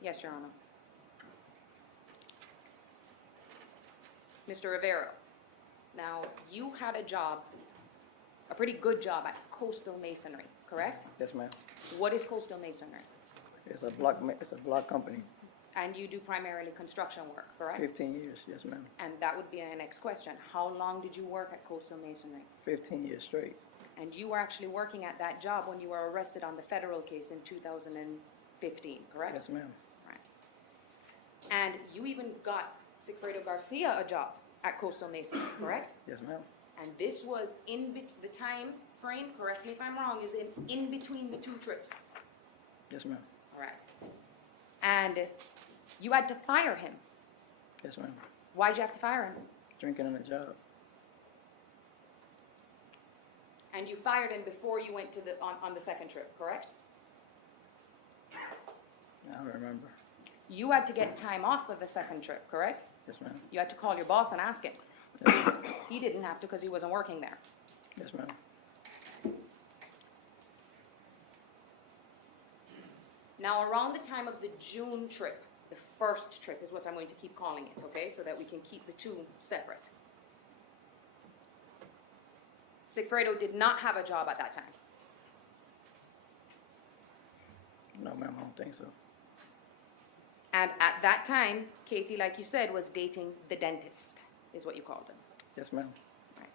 Yes, Your Honor. Mr. Rivera, now you had a job, a pretty good job at Coastal Masonry, correct? Yes, ma'am. What is Coastal Masonry? It's a block company. And you do primarily construction work, correct? 15 years, yes, ma'am. And that would be my next question. How long did you work at Coastal Masonry? 15 years straight. And you were actually working at that job when you were arrested on the federal case in 2015, correct? Yes, ma'am. Right. And you even got Sigfredo Garcia a job at Coastal Masonry, correct? Yes, ma'am. And this was the time frame, correct me if I'm wrong, is in between the two trips. Yes, ma'am. All right. And you had to fire him. Yes, ma'am. Why'd you have to fire him? Drinking on the job. And you fired him before you went to on the second trip, correct? I don't remember. You had to get time off for the second trip, correct? Yes, ma'am. You had to call your boss and ask him. Yes, He didn't have to because he wasn't working there. yes, ma'am. Now, around the time of the June trip, the first trip is what I'm going to keep calling it, okay, so that we can keep the two separate. Sigfredo did not have a job at that time. No, ma'am, I don't think so. And at that time, Katie, like you said, was dating the dentist, is what you called him. Yes, ma'am. Right.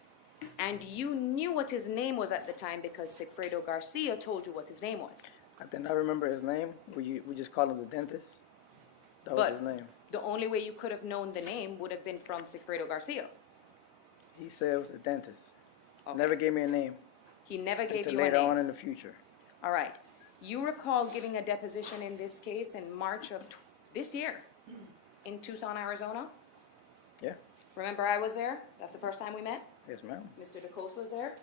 And you knew what his name was at the time because Sigfredo Garcia told you what his name was. I did not remember his name. We just called him the dentist. That was his name. The only way you could have known the name would have been from Sigfredo Garcia. He said it was the dentist. Okay. Never gave me a name. He never gave until you a later name. on in the future. All right. You recall giving a deposition in this case in March of this year in Tucson, Arizona? Yeah. Remember I was there? That's the first time we met? Yes, ma'am. Mr. DeCoste was there?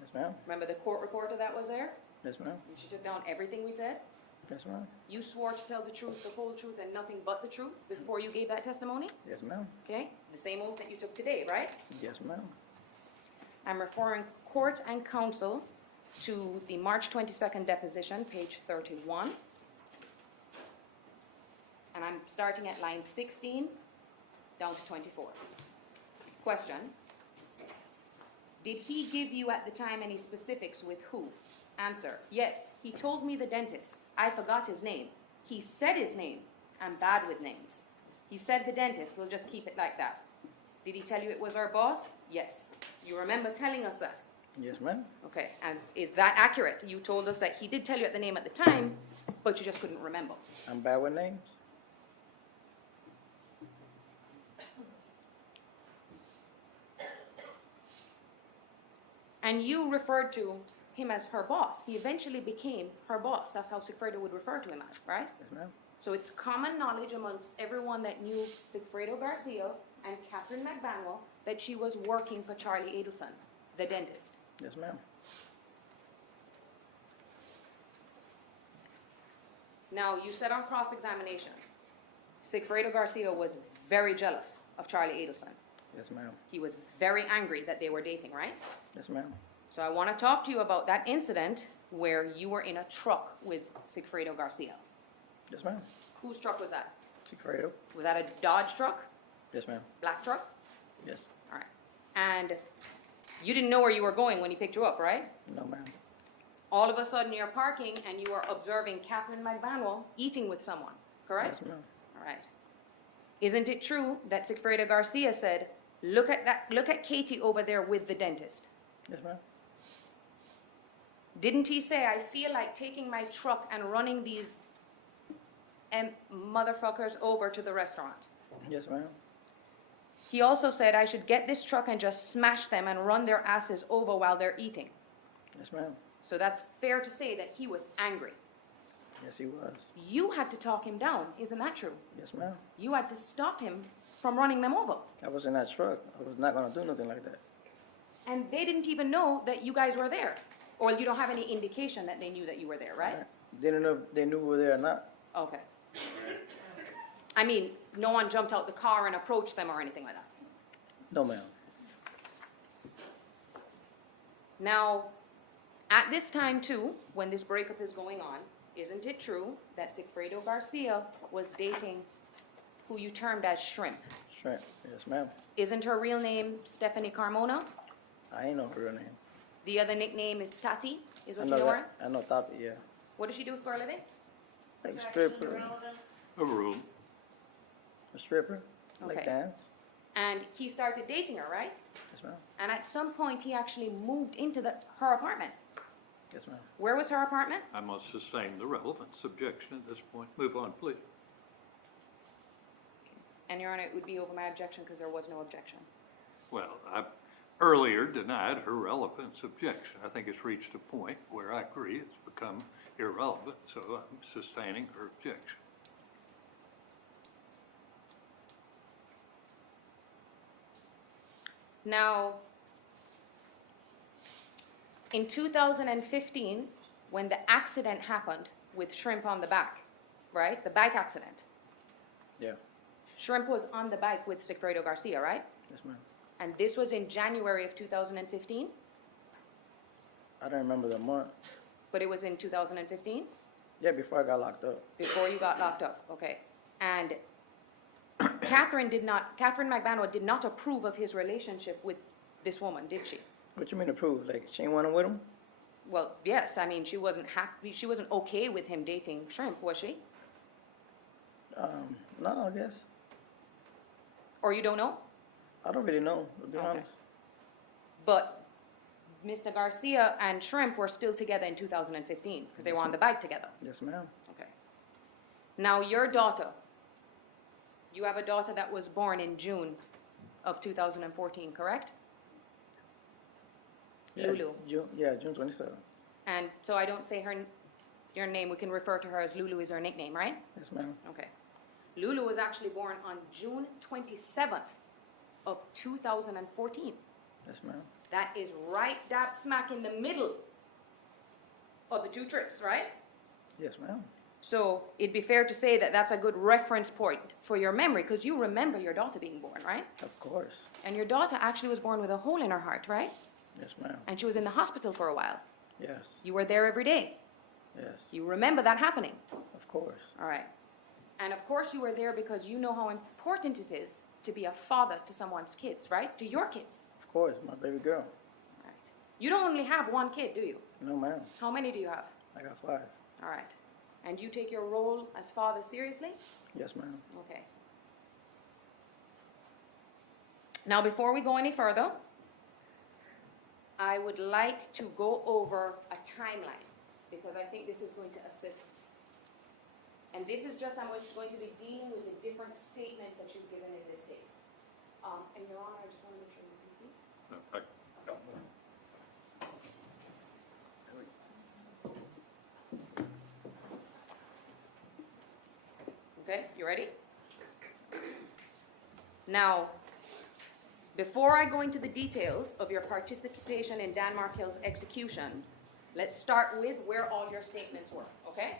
Yes, ma'am. Remember the court reporter that was there? Yes, ma'am. And she took down everything we said? Yes, ma'am. You swore to tell the truth, the whole truth, and nothing but the truth before you gave that testimony? Yes, ma'am. Okay? The same oath that you took today, right? Yes, ma'am. I'm referring court and counsel to the March 22nd deposition, page 31. And I'm starting at line 16 down to 24. Question. Did he give you at the time any specifics with who? Answer. Yes, he told me the dentist. I forgot his name. He said his name. I'm bad with names. He said the dentist. We'll just keep it like that. Did he tell you it was our boss? Yes. You remember telling us that? Yes, ma'am. Okay, and is that accurate? You told us that he did tell you the name at the time, but you just couldn't remember. I'm bad with names. And you referred to him as her boss. He eventually became her boss. That's how Sigfredo would refer to him as, right? Yes, ma'am. So it's common knowledge amongst everyone that knew Sigfredo Garcia and Katherine Magbanua that she was working for Charlie Adelson, the dentist. Yes, ma'am. Now, you said on cross-examination, Sigfredo Garcia was very jealous of Charlie Adelson. Yes, ma'am. He was very angry that they were dating, right? Yes, ma'am. So I want to talk to you about that incident where you were in a truck with Sigfredo Garcia. Yes, ma'am. Whose truck was that? Sigfredo. Was that a Dodge truck? Yes, ma'am. Black truck? Yes. All right. And you didn't know where you were going when he picked you up, right? No, ma'am. All of a sudden you're parking and you are observing Katherine Magbanua eating with someone, correct? Yes, ma'am. All right. Isn't it true that Sigfredo Garcia said, look at Katie over there with the dentist? Yes, ma'am. Didn't he say, I feel like taking my truck and running these motherfuckers over to the restaurant? Yes, ma'am. He also said, I should get this truck and just smash them and run their asses over while they're eating. Yes, ma'am. So that's fair to say that he was angry. Yes, he was. You had to talk him down, isn't that true? Yes, ma'am. You had to stop him from running them over. I was in that truck. I was not going to do nothing like that. And they didn't even know that you guys were there. Or you don't have any indication that they knew that you were there, right? Didn't know if they knew we were there or not. Okay. I mean, no one jumped out the car and approached them or anything like that. No, ma'am. Now, at this time too, when this breakup is going on, isn't it true that Sigfredo Garcia was dating who you termed as Shrimp? Shrimp. Yes, ma'am. Isn't her real name Stephanie Carmona? I ain't know her real name. The other nickname is Tati, is what I you know know her? that. I know Tati, yeah. What does she do for a living? Like a stripper. Overruled. A stripper. Like Okay. dance. And he started dating her, right? Yes, ma'am. And at some point, he actually moved into her apartment. Yes, ma'am. Where was her apartment? I must sustain the relevance objection at this point. Move on, please. And Your Honor, it would be over my objection because there was no objection. Well, I earlier denied her relevance objection. I think it's reached a point where I agree it's become irrelevant, so I'm sustaining her objection. Now, in 2015, when the accident happened with Shrimp on the back, right? The bike accident. Yeah. Shrimp was on the bike with Sigfredo Garcia, right? Yes, ma'am. And this was in January of 2015, I don't remember the month. but it was in 2015 Yeah, before I got locked up. before you got locked up. Okay. And Catherine Magbanua did not approve of his relationship with this woman, did she? What you mean approve? Like, she ain't want with him? Well, yes. I mean, she wasn't happy. She wasn't okay with him dating Shrimp, was she? No, I guess. Or you don't know? I don't really know, to be Okay. honest. But Mr. Garcia and Shrimp were still together in 2015 because they were on the bike together. Yes, ma'am. Okay. Now, your daughter, you have a daughter that was born in June of 2014, correct? Yeah, Lulu. June 27th. And so I don't say your name, we can refer to her as Lulu is her nickname, right? Yes, ma'am. Okay. Lulu was actually born on June 27th of 2014. Yes, ma'am. That is right dab smack in the middle of the two trips, right? Yes, ma'am. So it'd be fair to say that that's a good reference point for your memory because you remember your daughter being born, right? Of course. And your daughter actually was born with a hole in her heart, right? Yes, ma'am. And she was in the hospital for a while. Yes. You were there every day. Yes. You remember that happening. Of course. All right. And of course you were there because you know how important it is to be a father to someone's kids, right? To your kids. Of course, my baby girl. Right. You don't only have one kid, do you? No, ma'am. How many do you have? I got 5. All right. And you take your role as father seriously? Yes, ma'am. Okay. Now, before we go any further, I would like to go over a timeline because I think this is going to assist. And this is just, I'm just going to be dealing with the different statements that you've given in this case. And Your Honor, I just want to make sure you can see. I got one. Okay, you ready? Now, before I go into the details of your participation in Dan Markel's execution, let's start with where all your statements were, okay?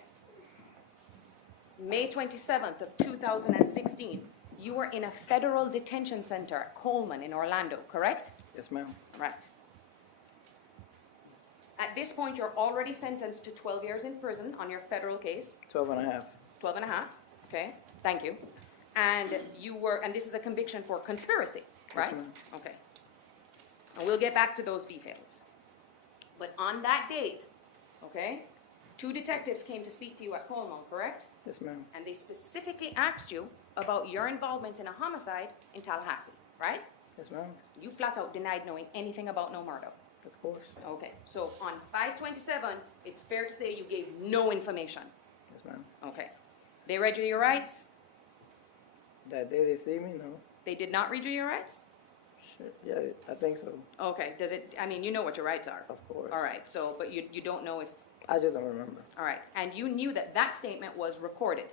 May 27th of 2016, you were in a federal detention center at Coleman in Orlando, correct? Yes, ma'am. Right. At this point, you're already sentenced to 12 years in prison on your federal case. 12 and a half. 12 and a half, okay, thank you. And and this is a conviction for conspiracy, right? ma'am. Okay. And we'll get back to those details. But on that date, okay, 2 detectives came to speak to you at Coleman, correct? Yes, ma'am. And they specifically asked you about your involvement in a homicide in Tallahassee, right? Yes, ma'am. You flat out denied knowing anything about no murder. Of course. Okay, so on 5/27, it's fair to say you gave no information. Yes, ma'am. Okay. They read you your rights? That day they see me? No. They did not read you your rights? Shit. Yeah, I think so. Okay, does it, I mean, you know what your rights are. Of course. All right, so, but you don't know if, I just don't remember. all right, and you knew that that statement was recorded.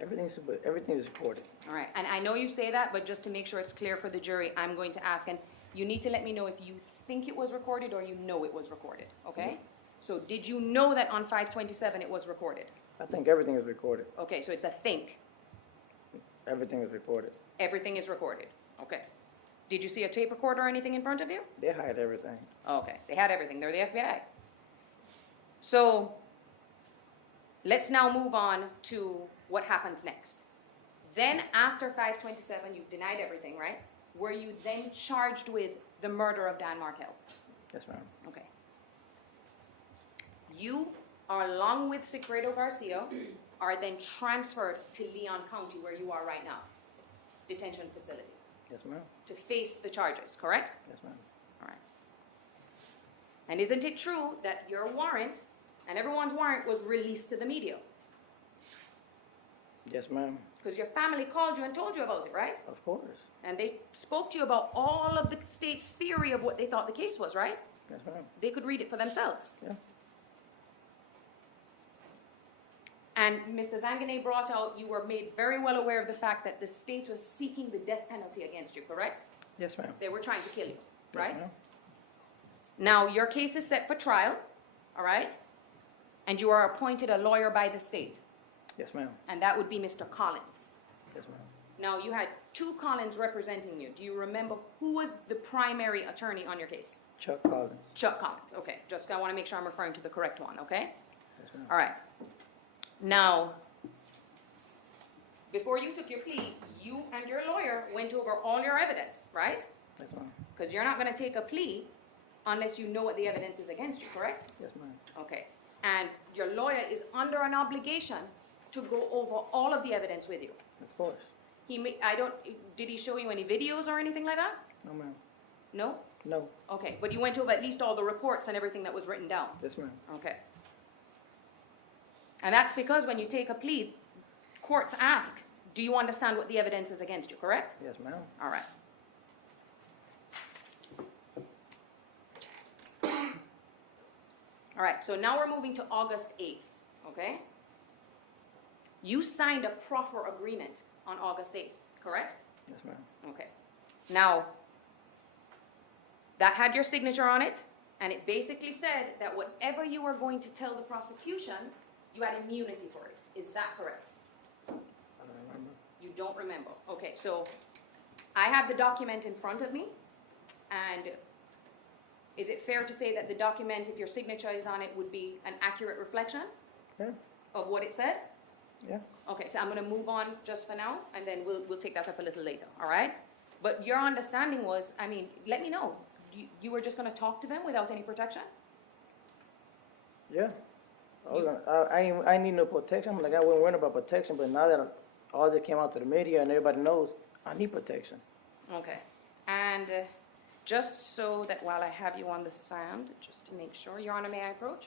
Everything is recorded. All right, and I know you say that, but just to make sure it's clear for the jury, I'm going to ask, and you need to let me know if you think it was recorded or you know it was recorded, okay? So did you know that on 5/27 it was recorded? I think everything is recorded. Okay, so it's a think. Everything is recorded. Everything is recorded, okay. Did you see a tape recorder or anything in front of you? They hide everything. Okay, they had everything. They're the FBI. So, let's now move on to what happens next. Then after 527, you've denied everything, right? Were you then charged with the murder of Dan Markel? Yes, ma'am. Okay. You, along with Sigfredo Garcia, are then transferred to Leon County, where you are right now, detention facility, Yes, ma'am. to face the charges, correct? Yes, ma'am. All right. And isn't it true that your warrant and everyone's warrant was released to the media? Yes, ma'am. Because your family called you and told you about it, right? Of course. And they spoke to you about all of the state's theory of what they thought the case was, right? Yes, ma'am. They could read it for themselves. Yeah. And Mr. Zangané brought out, you were made very well aware of the fact that the state was seeking the death penalty against you, correct? Yes, ma'am. They were trying to kill you, right? Yes, ma'am. Now, your case is set for trial, all right? And you are appointed a lawyer by the state, Yes, ma'am. and that would be Mr. Collins. Yes, ma'am. Now, you had two Collins representing you. Do you remember who was the primary attorney on your case? Chuck Collins. Chuck Collins, okay. Just I want to make sure I'm referring to the correct one, okay? Yes, ma'am. All right. Now, before you took your plea, you and your lawyer went over all your evidence, right? Yes, ma'am. Because you're not going to take a plea unless you know what the evidence is against you, correct? Yes, ma'am. Okay. And your lawyer is under an obligation to go over all of the evidence with you. Of course. Did he show you any videos or anything like that? No, ma'am. No? No. Okay. But you went over at least all the reports and everything that was written down. Yes, ma'am. Okay. And that's because when you take a plea, courts ask, do you understand what the evidence is against you, correct? Yes, ma'am. All right. All right, so now we're moving to August 8th, okay? You signed a proffer agreement on August 8th, correct? Yes, ma'am. Okay. Now, that had your signature on it, and it basically said that whatever you were going to tell the prosecution, you had immunity for it. Is that correct? I don't remember. You don't remember. Okay, so I have the document in front of me, and is it fair to say that the document, if your signature is on it, would be an accurate reflection Yeah. of what it said? Yeah. Okay, so I'm going to move on just for now, and then we'll take that up a little later, all right? But your understanding was, I mean, let me know. You were just going to talk to them without any protection? Yeah. I need no protection. I'm like, I wasn't worried about protection, but now that all that came out to the media and everybody knows, I need protection. Okay. And just so that while I have you on the stand, just to make sure, Your Honor, may I approach?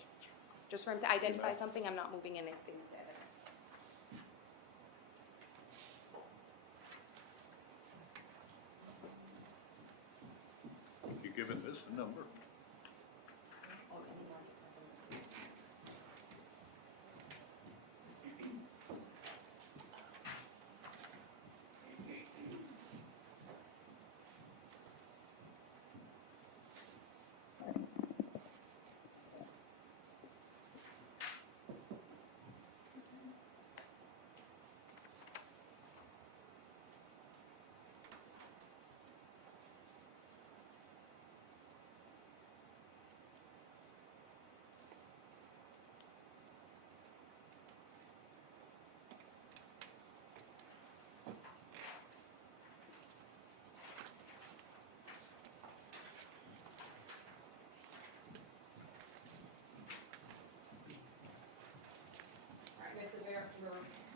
Just for him to identify something, I'm not moving anything to evidence. You given this a number?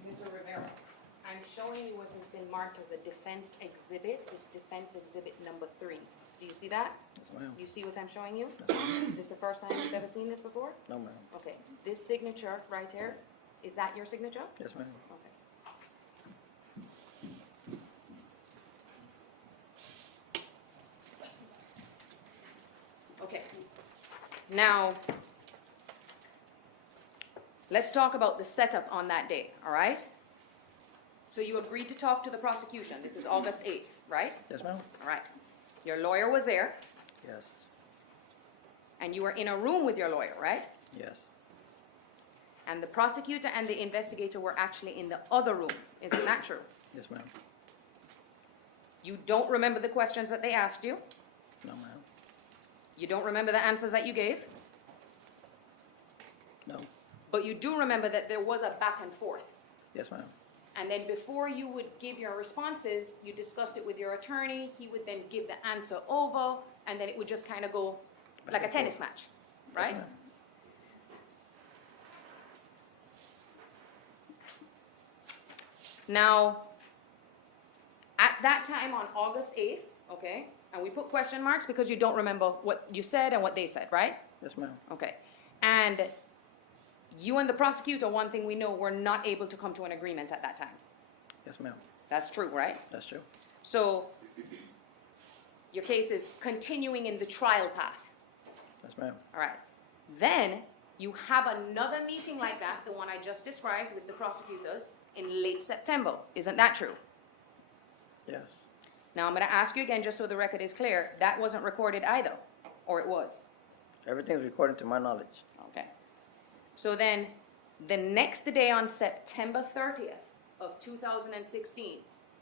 Mr. Rivera, I'm showing you what has been marked as a defense exhibit. It's defense exhibit number 3. Do you see that? Yes, ma'am. You see what I'm showing you? Is this the first time you've ever seen this before? No, ma'am. Okay. This signature right here, is that your signature? Yes, ma'am. Okay. Okay. Now, let's talk about the setup on that day, all right? So you agreed to talk to the prosecution. This is August 8th, right? Yes, ma'am. All right. Your lawyer was there, Yes. and you were in a room with your lawyer, right? Yes. And the prosecutor and the investigator were actually in the other room. Isn't that true? Yes, ma'am. You don't remember the questions that they asked you? No, ma'am. You don't remember the answers that you gave? No. But you do remember that there was a back and forth. Yes, ma'am. And then before you would give your responses, you discussed it with your attorney. He would then give the answer over, and then it would just kind of go like a tennis match, right? Yes, ma'am. Now, at that time on August 8th, okay, and we put question marks because you don't remember what you said and what they said, right? Yes, ma'am. Okay. And you and the prosecutor, one thing we know, were not able to come to an agreement at that time. Yes, ma'am. That's true, right? That's true. So your case is continuing in the trial path. Yes, ma'am. All right. Then you have another meeting like that, the one I just described with the prosecutors, in late September. Isn't that true? Yes. Now I'm going to ask you again, just so the record is clear, that wasn't recorded either, or it was? Everything's recorded to my knowledge. Okay. So then, the next day on September 30th of 2016,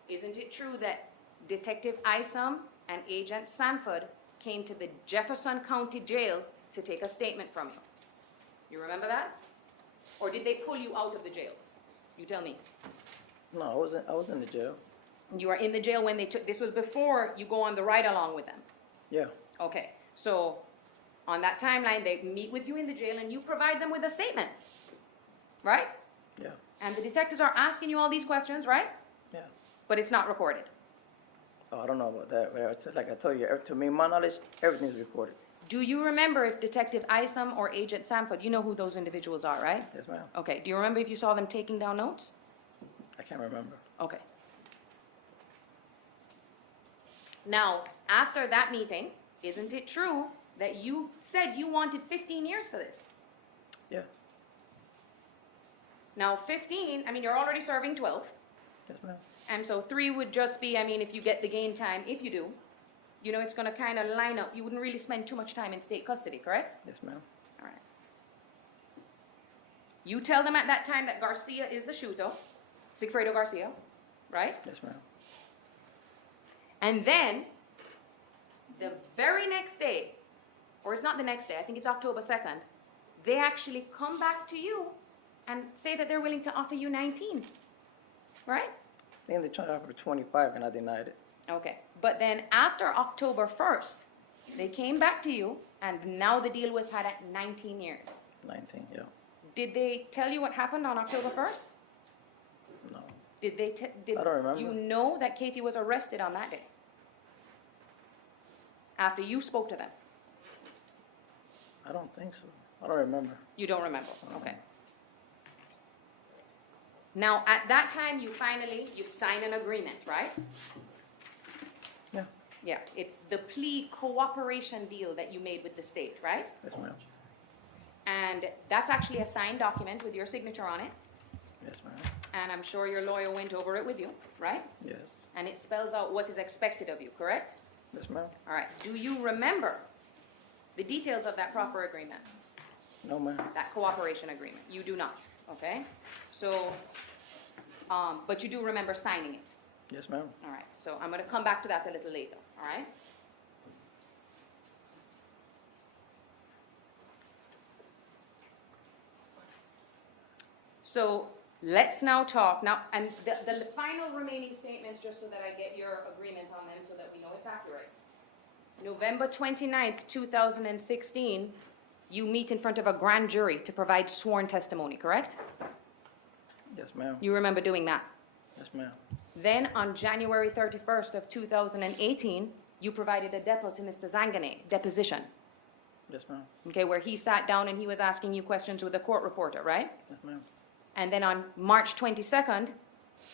isn't it true that Detective Isom and Agent Sanford came to the Jefferson County Jail to take a statement from you? You remember that? Or did they pull you out of the jail? You tell me. No, I was in the jail. You were in the jail when they took, this was before you go on the ride along with them. Yeah. Okay, so on that timeline, they meet with you in the jail and you provide them with a statement, right? Yeah. And the detectives are asking you all these questions, right? Yeah. But it's not recorded. Oh, I don't know about that. Well, it's like I told you, to me, my knowledge, everything's recorded. Do you remember if Detective Isom or Agent Sanford, you know who those individuals are, right? Yes, ma'am. Okay, do you remember if you saw them taking down notes? I can't remember. Okay. Now, after that meeting, isn't it true that you said you wanted 15 years for this? Yeah. Now, 15, I mean, you're already serving 12. Yes, ma'am. And so 3 would just be, I mean, if you get the gain time, if you do, you know, it's going to kind of line up. You wouldn't really spend too much time in state custody, correct? Yes, ma'am. All right. You tell them at that time that Garcia is the shooter, Sigfredo Garcia, right? Yes, ma'am. And then, the very next day, or it's not the next day, I think it's October 2nd, they actually come back to you and say that they're willing to offer you 19, right? I think they tried to offer 25 and I denied it. Okay, but then after October 1st, they came back to you and now the deal was had at 19 years. 19, yeah. Did they tell you what happened on October 1st? No. Did I don't remember. you know that Katie was arrested on that day? After you spoke to them? I don't think so. I don't remember. You don't remember, okay. Now, at that time, you sign an agreement, right? Yeah. Yeah, it's the plea cooperation deal that you made with the state, right? Yes, ma'am. And that's actually a signed document with your signature on it. Yes, ma'am. And I'm sure your lawyer went over it with you, right? Yes. And it spells out what is expected of you, correct? Yes, ma'am. All right. Do you remember the details of that proper agreement, No, ma'am. that cooperation agreement? You do not, okay? So, but you do remember signing it. Yes, ma'am. All right. So I'm going to come back to that a little later, all right? So let's now talk. Now, and the final remaining statements, just so that I get your agreement on them so that we know it's accurate. November 29th, 2016, you meet in front of a grand jury to provide sworn testimony, correct? Yes, ma'am. You remember doing that? Yes, ma'am. Then on January 31st of 2018, you provided a depo to Mr. Zangane, deposition, Yes, ma'am. okay, where he sat down and he was asking you questions with a court reporter, right? Yes, ma'am. And then on March 22nd,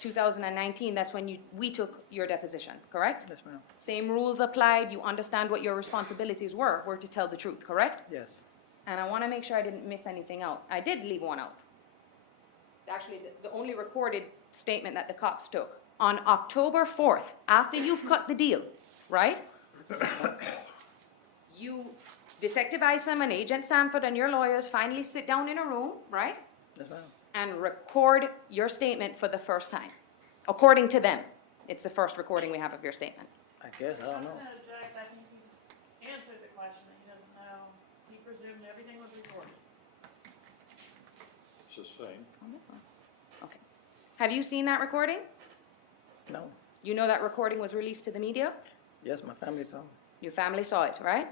2019, that's when we took your deposition, correct? Yes, ma'am. Same rules applied, you understand what your responsibilities were to tell the truth, correct? Yes. And I want to make sure I didn't miss anything out. I did leave one out. Actually, the only recorded statement that the cops took. On October 4th, after you've cut the deal, right? You, Detective Isom and Agent Sanford and your lawyers finally sit down in a room, right? Yes, ma'am. And record your statement for the first time. According to them, it's the first recording we have of your statement. I guess, I don't know. I'm going to object. I think he's answered the question that he doesn't know. He presumed everything was recorded. sustained. Okay. Have you seen that recording? No. You know that recording was released to the media? Yes, my family saw. Your family saw it, right?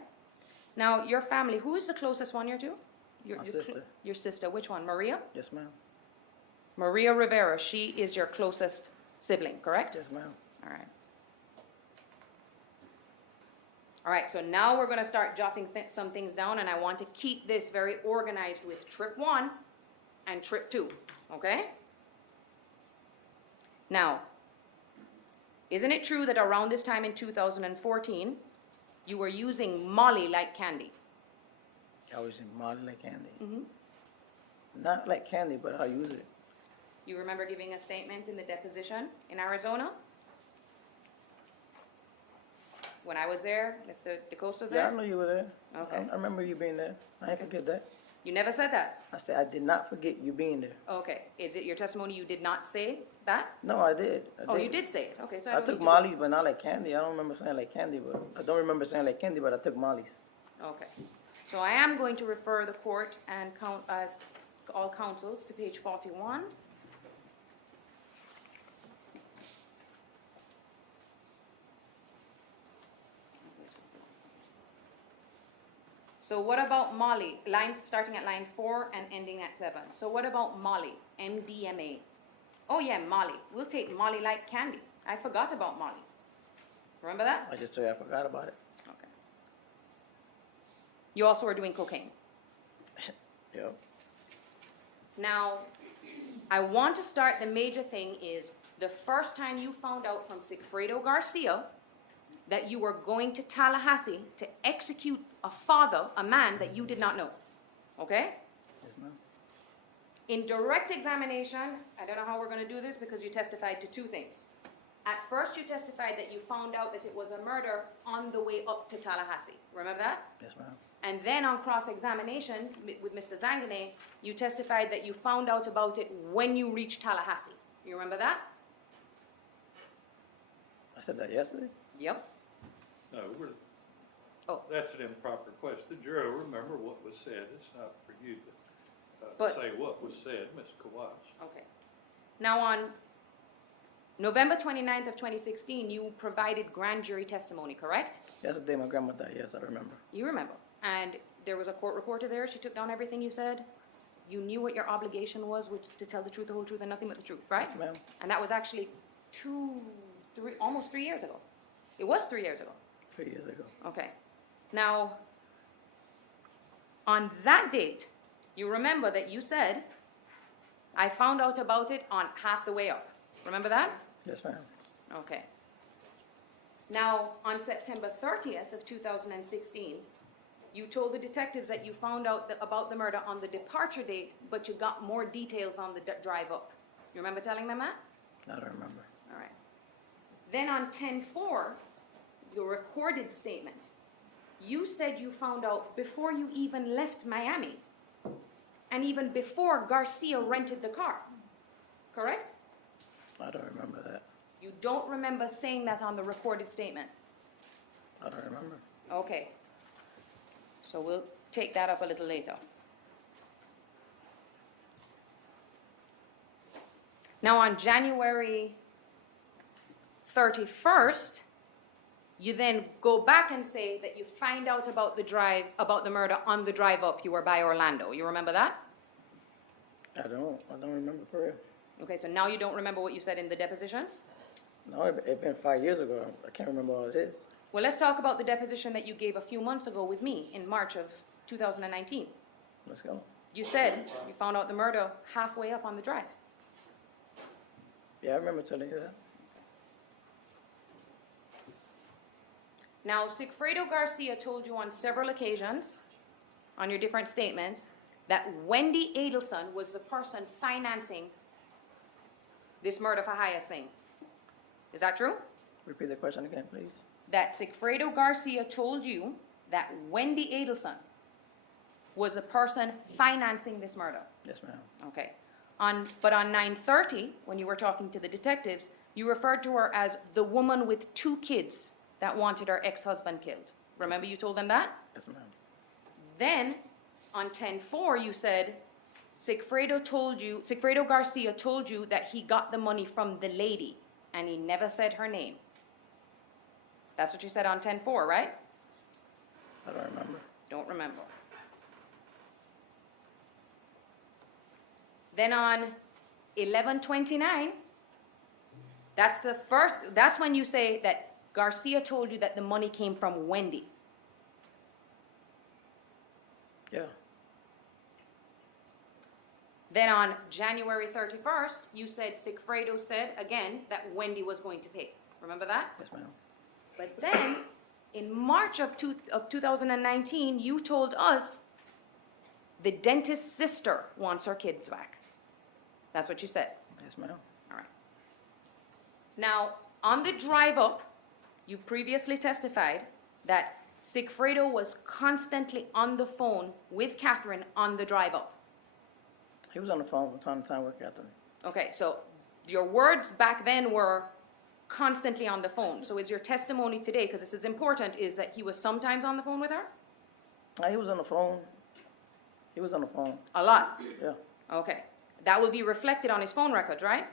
Now, your family, who is the closest one you're to? My sister. Your sister, which one? Maria? Yes, ma'am. Maria Rivera, she is your closest sibling, correct? Yes, ma'am. All right. All right, so now we're going to start jotting some things down, and I want to keep this very organized with trip 1 and trip 2, okay? Now, isn't it true that around this time in 2014, you were using Molly like candy? I was in Molly like candy. Mm-hmm. Not like candy, but I use it. You remember giving a statement in the deposition in Arizona? When I was there, Mr. DeCosta was Yeah, there? I know you were there. Okay. I remember you being there. I ain't forget that. You never said that? I said I did not forget you being there. Okay. Is it your testimony you did not say that? No, I did. Oh, you did say it. Okay, so I I don't took need to- Molly's, but not like candy. I don't remember saying like candy, but I don't remember saying like candy, but I took Molly's. Okay. So I am going to refer the court and all counsels to page 41. So what about Molly? Starting at line 4 and ending at 7. So what about Molly? MDMA. Oh yeah, Molly. We'll take Molly like candy. I forgot about Molly. Remember that? I just told you I forgot about it. Okay. You also were doing cocaine. Yep. Now, I want to start, the major thing is the first time you found out from Sigfredo Garcia that you were going to Tallahassee to execute a man that you did not know. Okay? Yes, ma'am. In direct examination, I don't know how we're going to do this because you testified to 2 things. At first, you testified that you found out that it was a murder on the way up to Tallahassee. Remember that? Yes, ma'am. And then on cross-examination with Mr. Zangane, you testified that you found out about it when you reached Tallahassee. You remember that? I said that yesterday. Yep. No, Oh. that's an improper question. The jury will remember what was said. It's not for you to But- say what was said, Ms. Kawaz. Okay. Now on November 29th of 2016, you provided grand jury testimony, correct? Yesterday my grandma died. Yes, I remember. You remember. And there was a court reporter there. She took down everything you said. You knew what your obligation was, which is to tell the truth, the whole truth, and nothing but the truth, right? Yes, ma'am. And that was actually almost 3 years ago. It was 3 years ago. 3 years ago. Okay. Now, on that date, you remember that you said, I found out about it on half the way up. Remember that? Yes, ma'am. Okay. Now, on September 30th of 2016, you told the detectives that you found out about the murder on the departure date, but you got more details on the drive up. You remember telling them that? I don't remember. All right. Then on 10/4, your recorded statement, you said you found out before you even left Miami, and even before Garcia rented the car. Correct? I don't remember that. You don't remember saying that on the recorded statement. I don't remember. Okay. So we'll take that up a little later. Now on January 31st, you then go back and say that you find out about the murder on the drive up. You were by Orlando. You remember that? I don't remember for real. Okay, so now you don't remember what you said in the depositions? No, it's been 5 years ago. I can't remember all this. Well, let's talk about the deposition that you gave a few months ago with me in March of 2019. Let's go. You said you found out the murder halfway up on the drive. Yeah, I remember telling you that. Now, Sigfredo Garcia told you on several occasions, on your different statements, that Wendy Adelson was the person financing this murder for hire thing. Is that true? Repeat the question again, please. That Sigfredo Garcia told you that Wendy Adelson was the person financing this murder. Yes, ma'am. Okay. But on 9/30, when you were talking to the detectives, you referred to her as the woman with 2 kids that wanted her ex-husband killed. Remember you told them that? Yes, ma'am. Then, on 10/4, you said Sigfredo Garcia told you that he got the money from the lady, and he never said her name. That's what you said on 10-4, right? I don't remember. Don't remember. Then on 11/29, that's when you say that Garcia told you that the money came from Wendy. Yeah. Then on January 31st, you said Sigfredo said again that Wendy was going to pay. Remember that? Yes, ma'am. But then in March of 2019, you told us the dentist's sister wants her kids back. That's what you said. Yes, ma'am. All right. Now, on the drive up, you previously testified that Sigfredo was constantly on the phone with Catherine on the drive up. He was on the phone from time to time with Catherine. Okay, so your words back then were constantly on the phone. So is your testimony today, because this is important, is that he was sometimes on the phone with her? He was on the phone. He was on the phone. A lot? Yeah. Okay. That will be reflected on his phone records, right?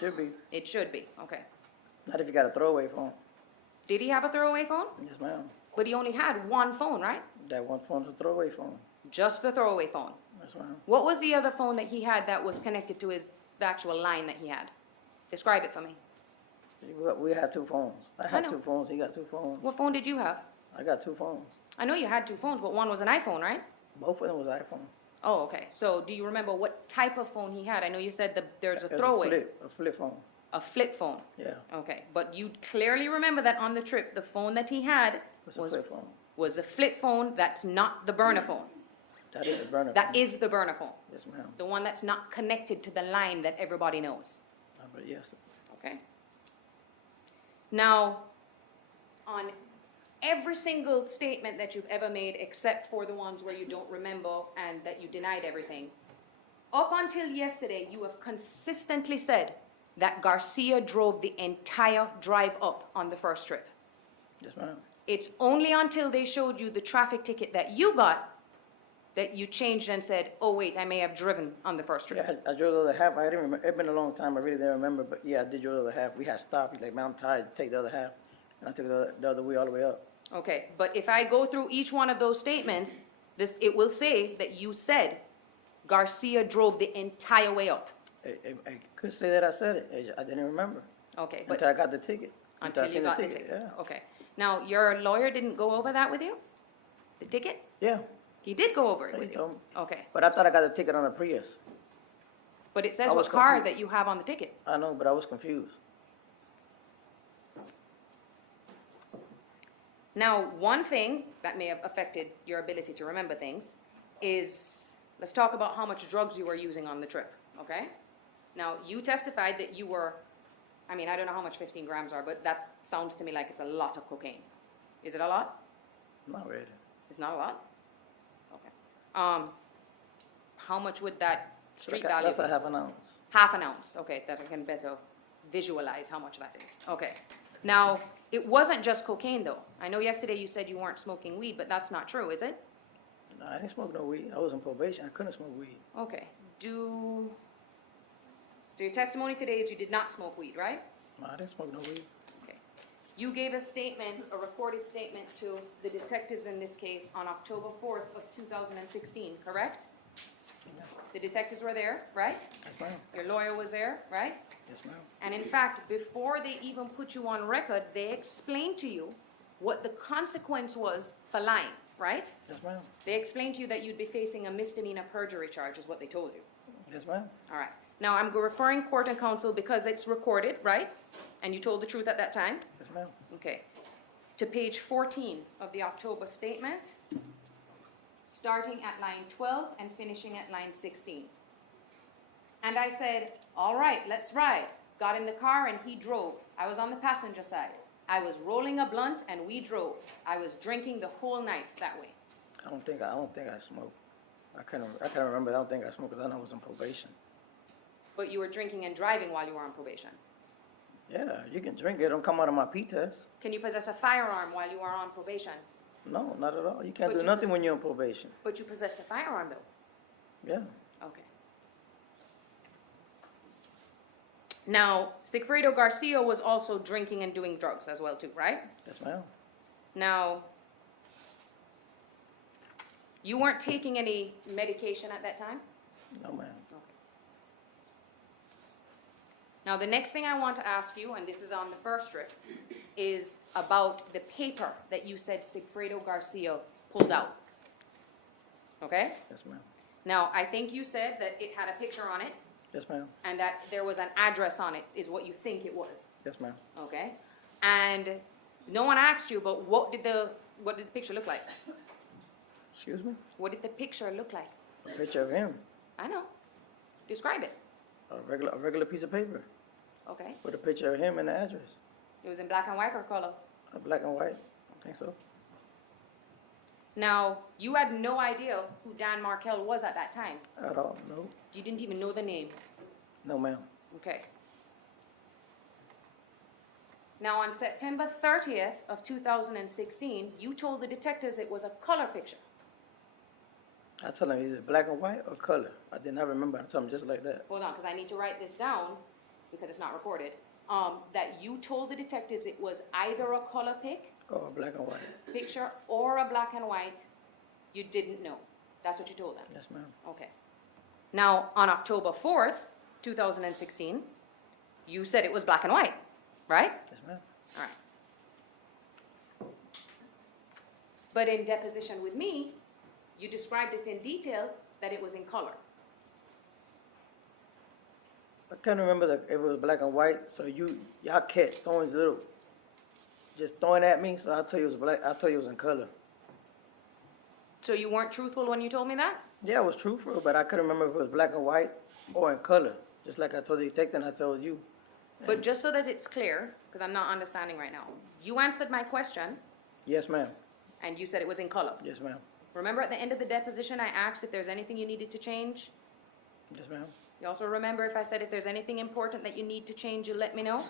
Should be. It should be. Okay. Not if you got a throwaway phone. Did he have a throwaway phone? Yes, ma'am. But he only had one phone, right? That one phone's a throwaway phone. Just the throwaway phone. Yes, ma'am. What was the other phone that he had that was connected to the actual line that he had? Describe it for me. We had two phones. I had know. two phones. He got two phones. What phone did you have? I got two phones. I know you had two phones, but one was an iPhone, right? Both of them was iPhone. Oh, okay. So do you remember what type of phone he had? I know you said there's a It was throwaway. a flip phone. A flip phone. Yeah. Okay. But you clearly remember that on the trip, the phone that he had It was a flip phone. was a flip phone that's not the burner phone. That is a burner That phone. is the burner phone. Yes, ma'am. The one that's not connected to the line that everybody knows. But yes. Okay? Now, on every single statement that you've ever made, except for the ones where you don't remember and that you denied everything, up until yesterday, you have consistently said that Garcia drove the entire drive up on the first trip. Yes, ma'am. It's only until they showed you the traffic ticket that you got that you changed and said, oh wait, I may have driven on the first trip. Yeah, I drove the other half. I didn't remember. It's been a long time. I really didn't remember. But yeah, I did drive the other half. We had stopped. He's like, man, I'm tired. Take the other half. And I took the other way all the way up. Okay, but if I go through each one of those statements, it will say that you said Garcia drove the entire way up. I could say that I said it. I didn't remember. Okay, but Until I got the ticket. until I you seen got the ticket. Yeah. Okay. Now, your lawyer didn't go over that with you? The ticket? Yeah. He did go over it He with you? told me. Okay. But I thought I got the ticket on a Prius. But it says I what was car confused. that you have on the ticket. I know, but I was confused. Now, one thing that may have affected your ability to remember things is, let's talk about how much drugs you were using on the trip, okay? Now, you testified that you were, I mean, I don't know how much 15 grams are, but that sounds to me like it's a lot of cocaine. Is it a lot? Not really. It's not a lot? Okay. How much would that street Like value that's be? a half an ounce. Half an ounce, okay, that I can better visualize how much that is. Okay. Now, it wasn't just cocaine, though. I know yesterday you said you weren't smoking weed, but that's not true, is it? No, I didn't smoke no weed. I was on probation. I couldn't smoke weed. Okay. So your testimony today is you did not smoke weed, right? No, I didn't smoke no weed. Okay. You gave a statement, a recorded statement to the detectives in this case on October 4th of 2016, correct? The detectives were there, right? Yes, ma'am. Your lawyer was there, right? Yes, ma'am. And in fact, before they even put you on record, they explained to you what the consequence was for lying, right? Yes, ma'am. They explained to you that you'd be facing a misdemeanor perjury charge, is what they told you. Yes, ma'am. All right. Now, I'm referring court and counsel because it's recorded, right? And you told the truth at that time? Yes, ma'am. Okay. To page 14 of the October statement, starting at line 12 and finishing at line 16. And I said, all right, let's ride. Got in the car and he drove. I was on the passenger side. I was rolling a blunt and we drove. I was drinking the whole night that way. I don't think I smoked. I can't remember. I don't think I smoked because I was on probation. But you were drinking and driving while you were on probation. Yeah, you can drink it. Don't come out of my P-test. Can you possess a firearm while you are on probation? No, not at all. You can't But do you nothing when you're on probation. But you possessed a firearm, though. Yeah. Okay. Now, Sigfredo Garcia was also drinking and doing drugs as well too, right? Yes, ma'am. Now, you weren't taking any medication at that time? No, ma'am. Now, the next thing I want to ask you, and this is on the first strip, is about the paper that you said Sigfredo Garcia pulled out. Okay? Yes, ma'am. Now, I think you said that it had a picture on it, Yes, ma'am. and that there was an address on it, is what you think it was. Yes, ma'am. Okay? And no one asked you, but what did the picture look like? Excuse me? What did the picture look like? A picture of him. I know. Describe it. A regular piece of paper Okay? with a picture of him and the address. It was in black and white or color? A black and white. I think so. Now, you had no idea who Dan Markel was at that time. At all? No. You didn't even know the name. No, ma'am. Okay. Now, on September 30th of 2016, you told the detectives it was a color picture. I told him, is it black and white or color? I did not remember. I told him just like that. Hold on, because I need to write this down, because it's not recorded. That you told the detectives it was either a color Or black and white. picture or a black and white. You didn't know. That's what you told them. Yes, ma'am. Okay. Now, on October 4th, 2016, you said it was black and white, right? Yes, ma'am. All right. But in deposition with me, you described this in detail that it was in color. I can't remember if it was black and white. So y'all cats throwing just throwing at me. So I told you it was black. I told you it was in color. So you weren't truthful when you told me that? Yeah, it was truthful, but I couldn't remember if it was black and white or in color. Just like I told the detective and I told you. But just so that it's clear, because I'm not understanding right now, you answered my question Yes, ma'am. and you said it was in color. Yes, ma'am. Remember at the end of the deposition I asked if there's anything you needed to change? Yes, ma'am. You also remember if I said if there's anything important that you need to change, you let me know?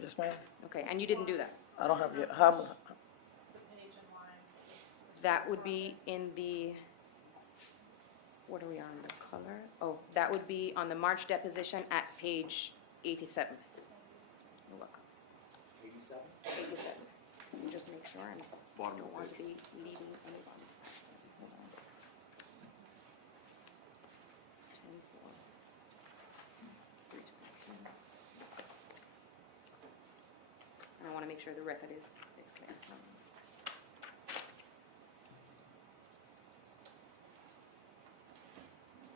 Yes, ma'am. Okay, and you didn't do that. I don't have your, The page and line. That would be in the, what are we on, the color? Oh, that would be on the March deposition at page 87. You're welcome. 87? 87. Let me just make sure I Bottom don't of want the to be leaving anybody. Hold on. 10-4. 322. And I want to make sure the record is clear.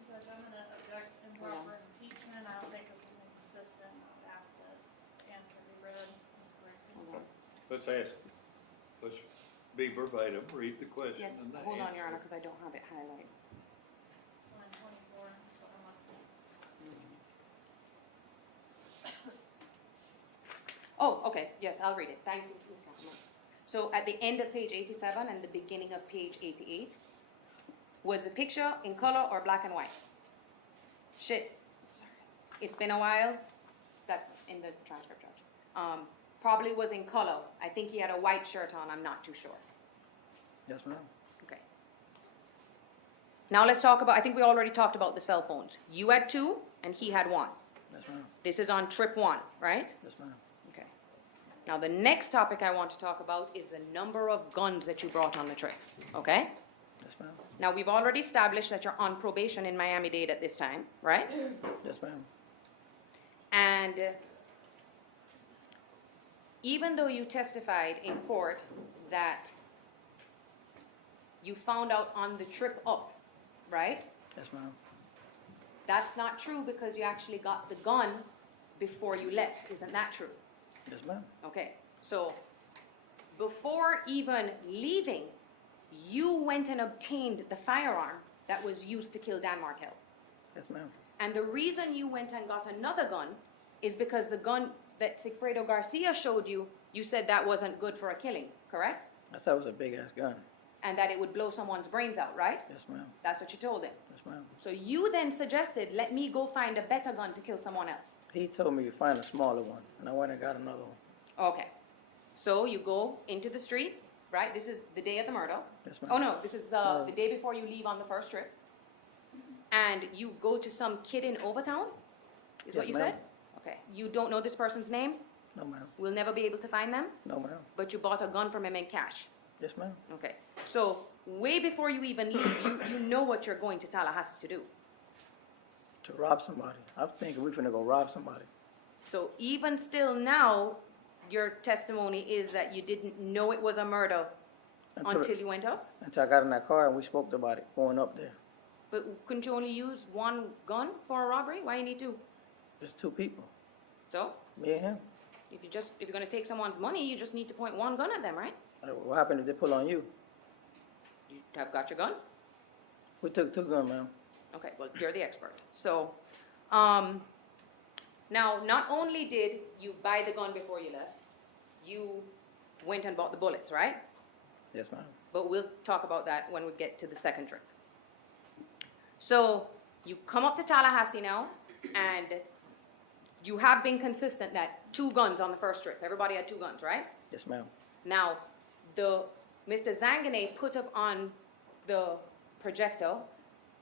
Judge, I'm gonna object improper impeachment. I don't think this is inconsistent. I would ask that answer be read and corrected. Hold on. Let's ask, let's be verbatim, read the question Yes, and the hold on, Your answer. Honor, because I don't have it highlighted. Line 24, so I'm up to. Oh, okay, yes, I'll read it. Thank you, Ms. Cappleman. So at the end of page 87 and the beginning of page 88, was the picture in color or black and white? Shit, sorry. It's been a while. That's in the transcript, Judge. Probably was in color. I think he had a white shirt on, I'm not too sure. yes, ma'am. Okay. Now let's talk about, I think we already talked about the cell phones. You had 2 and he had 1. Yes, ma'am. This is on trip 1, right? Yes, ma'am. Okay. Now, the next topic I want to talk about is the number of guns that you brought on the trip, okay? Yes, ma'am. Now, we've already established that you're on probation in Miami-Dade at this time, right? Yes, ma'am. And even though you testified in court that you found out on the trip up, right? Yes, ma'am. That's not true because you actually got the gun before you left. Isn't that true? Yes, ma'am. Okay, so before even leaving, you went and obtained the firearm that was used to kill Dan Markel. Yes, ma'am. And the reason you went and got another gun is because the gun that Sigfredo Garcia showed you, you said that wasn't good for a killing, correct? I thought it was a big-ass gun. And that it would blow someone's brains out, right? Yes, ma'am. That's what you told him. Yes, ma'am. So you then suggested, let me go find a better gun to kill someone else. He told me to find a smaller one, and I went and got another one. Okay. So you go into the street, right? This is the day of the murder. Yes, ma'am. Oh, no, this is the day before you leave on the first trip. And you go to some kid in Overtown? Is what Yes, you ma'am. said? Okay. You don't know this person's name? No, ma'am. We'll never be able to find them? No, ma'am. But you bought a gun from him in cash? Yes, ma'am. Okay. So way before you even leave, you know what you're going to Tallahassee to do. To rob somebody. I'm thinking we finna go rob somebody. So even still now, your testimony is that you didn't know it was a murder until you went up? Until I got in that car and we spoke about it going up there. But couldn't you only use one gun for a robbery? Why you need two? There's two people, So me and him. if you're gonna take someone's money, you just need to point one gun at them, right? What happened if they pull on you? You have got your gun? We took two guns, ma'am. Okay, well, you're the expert. So, now, not only did you buy the gun before you left, you went and bought the bullets, right? Yes, ma'am. But we'll talk about that when we get to the second trip. So, you come up to Tallahassee now, and you have been consistent that 2 guns on the first trip. Everybody had 2 guns, right? Yes, ma'am. Now, Mr. Zanganeh put up on the projector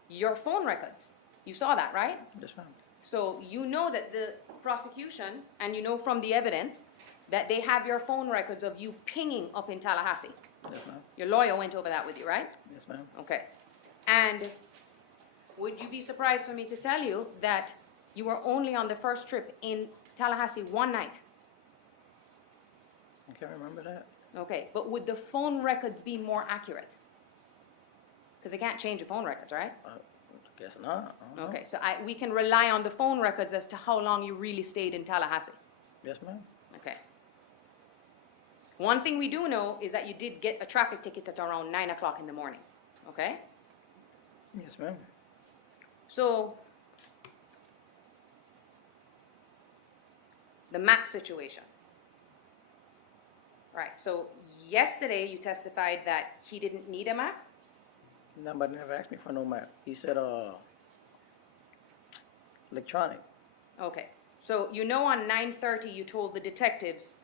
your phone records. You saw that, right? Yes, ma'am. So you know that the prosecution, and you know from the evidence, that they have your phone records of you pinging up in Tallahassee. Yes, ma'am. Your lawyer went over that with you, right? Yes, ma'am. Okay. And would you be surprised for me to tell you that you were only on the first trip in Tallahassee one night? I can't remember that. Okay, but would the phone records be more accurate? Because they can't change the phone records, right? I guess not. I don't know. Okay, so we can rely on the phone records as to how long you really stayed in Tallahassee. Yes, ma'am. Okay. One thing we do know is that you did get a traffic ticket at around 9 o'clock in the morning. Okay? Yes, ma'am. So, the map situation. Right, so yesterday you testified that he didn't need a map? Nobody never asked me for no map. He said, electronic. Okay, so you know on 9:30 you told the detectives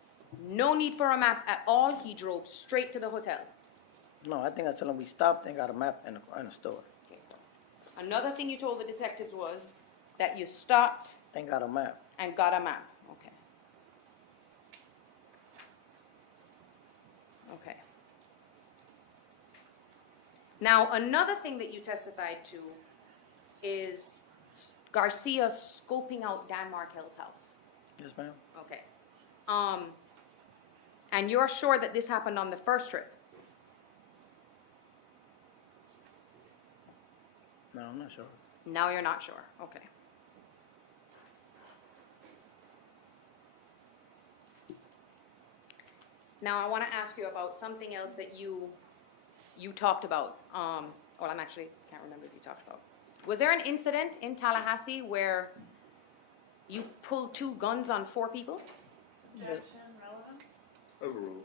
no need for a map at all. He drove straight to the hotel. No, I think I told him we stopped and got a map in the store. Okay, so another thing you told the detectives was that you stopped And got a map. and got a map. Okay. Okay. Now, another thing that you testified to is Garcia scoping out Dan Markel's house. Yes, ma'am. Okay. And you're sure that this happened on the first trip? No, I'm not sure. Now you're not sure. Okay. Now I want to ask you about something else that you talked about. Well, I'm actually can't remember if you talked about. Was there an incident in Tallahassee where you pulled 2 guns on 4 people? Objection, relevance? Overruled.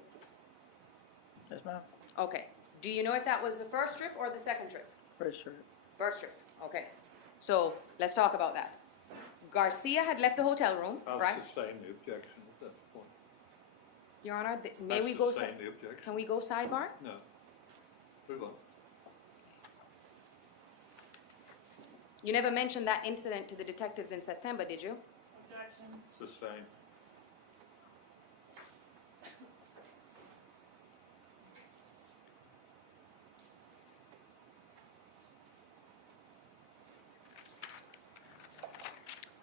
Yes, ma'am. Okay. Do you know if that was the first trip or the second trip? First shirt. First trip. Okay. So let's talk about that. Garcia had left the hotel room, right? I'll sustain the objection at that point. Your Honor, may we go? Sustain the objection. Can we go sidebar? No. Move on. You never mentioned that incident to the detectives in September, did you? Objection. Sustain.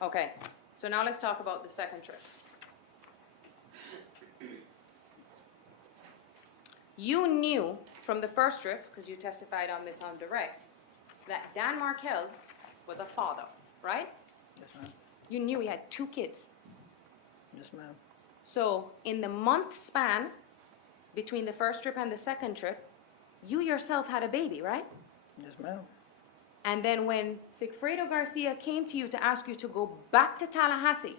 Okay. So now let's talk about the second trip. You knew from the first trip, because you testified on this on direct, that Dan Markel was a father, right? Yes, ma'am. You knew he had 2 kids. Yes, ma'am. So in the month span between the first trip and the second trip, you yourself had a baby, right? Yes, ma'am. And then when Sigfredo Garcia came to you to ask you to go back to Tallahassee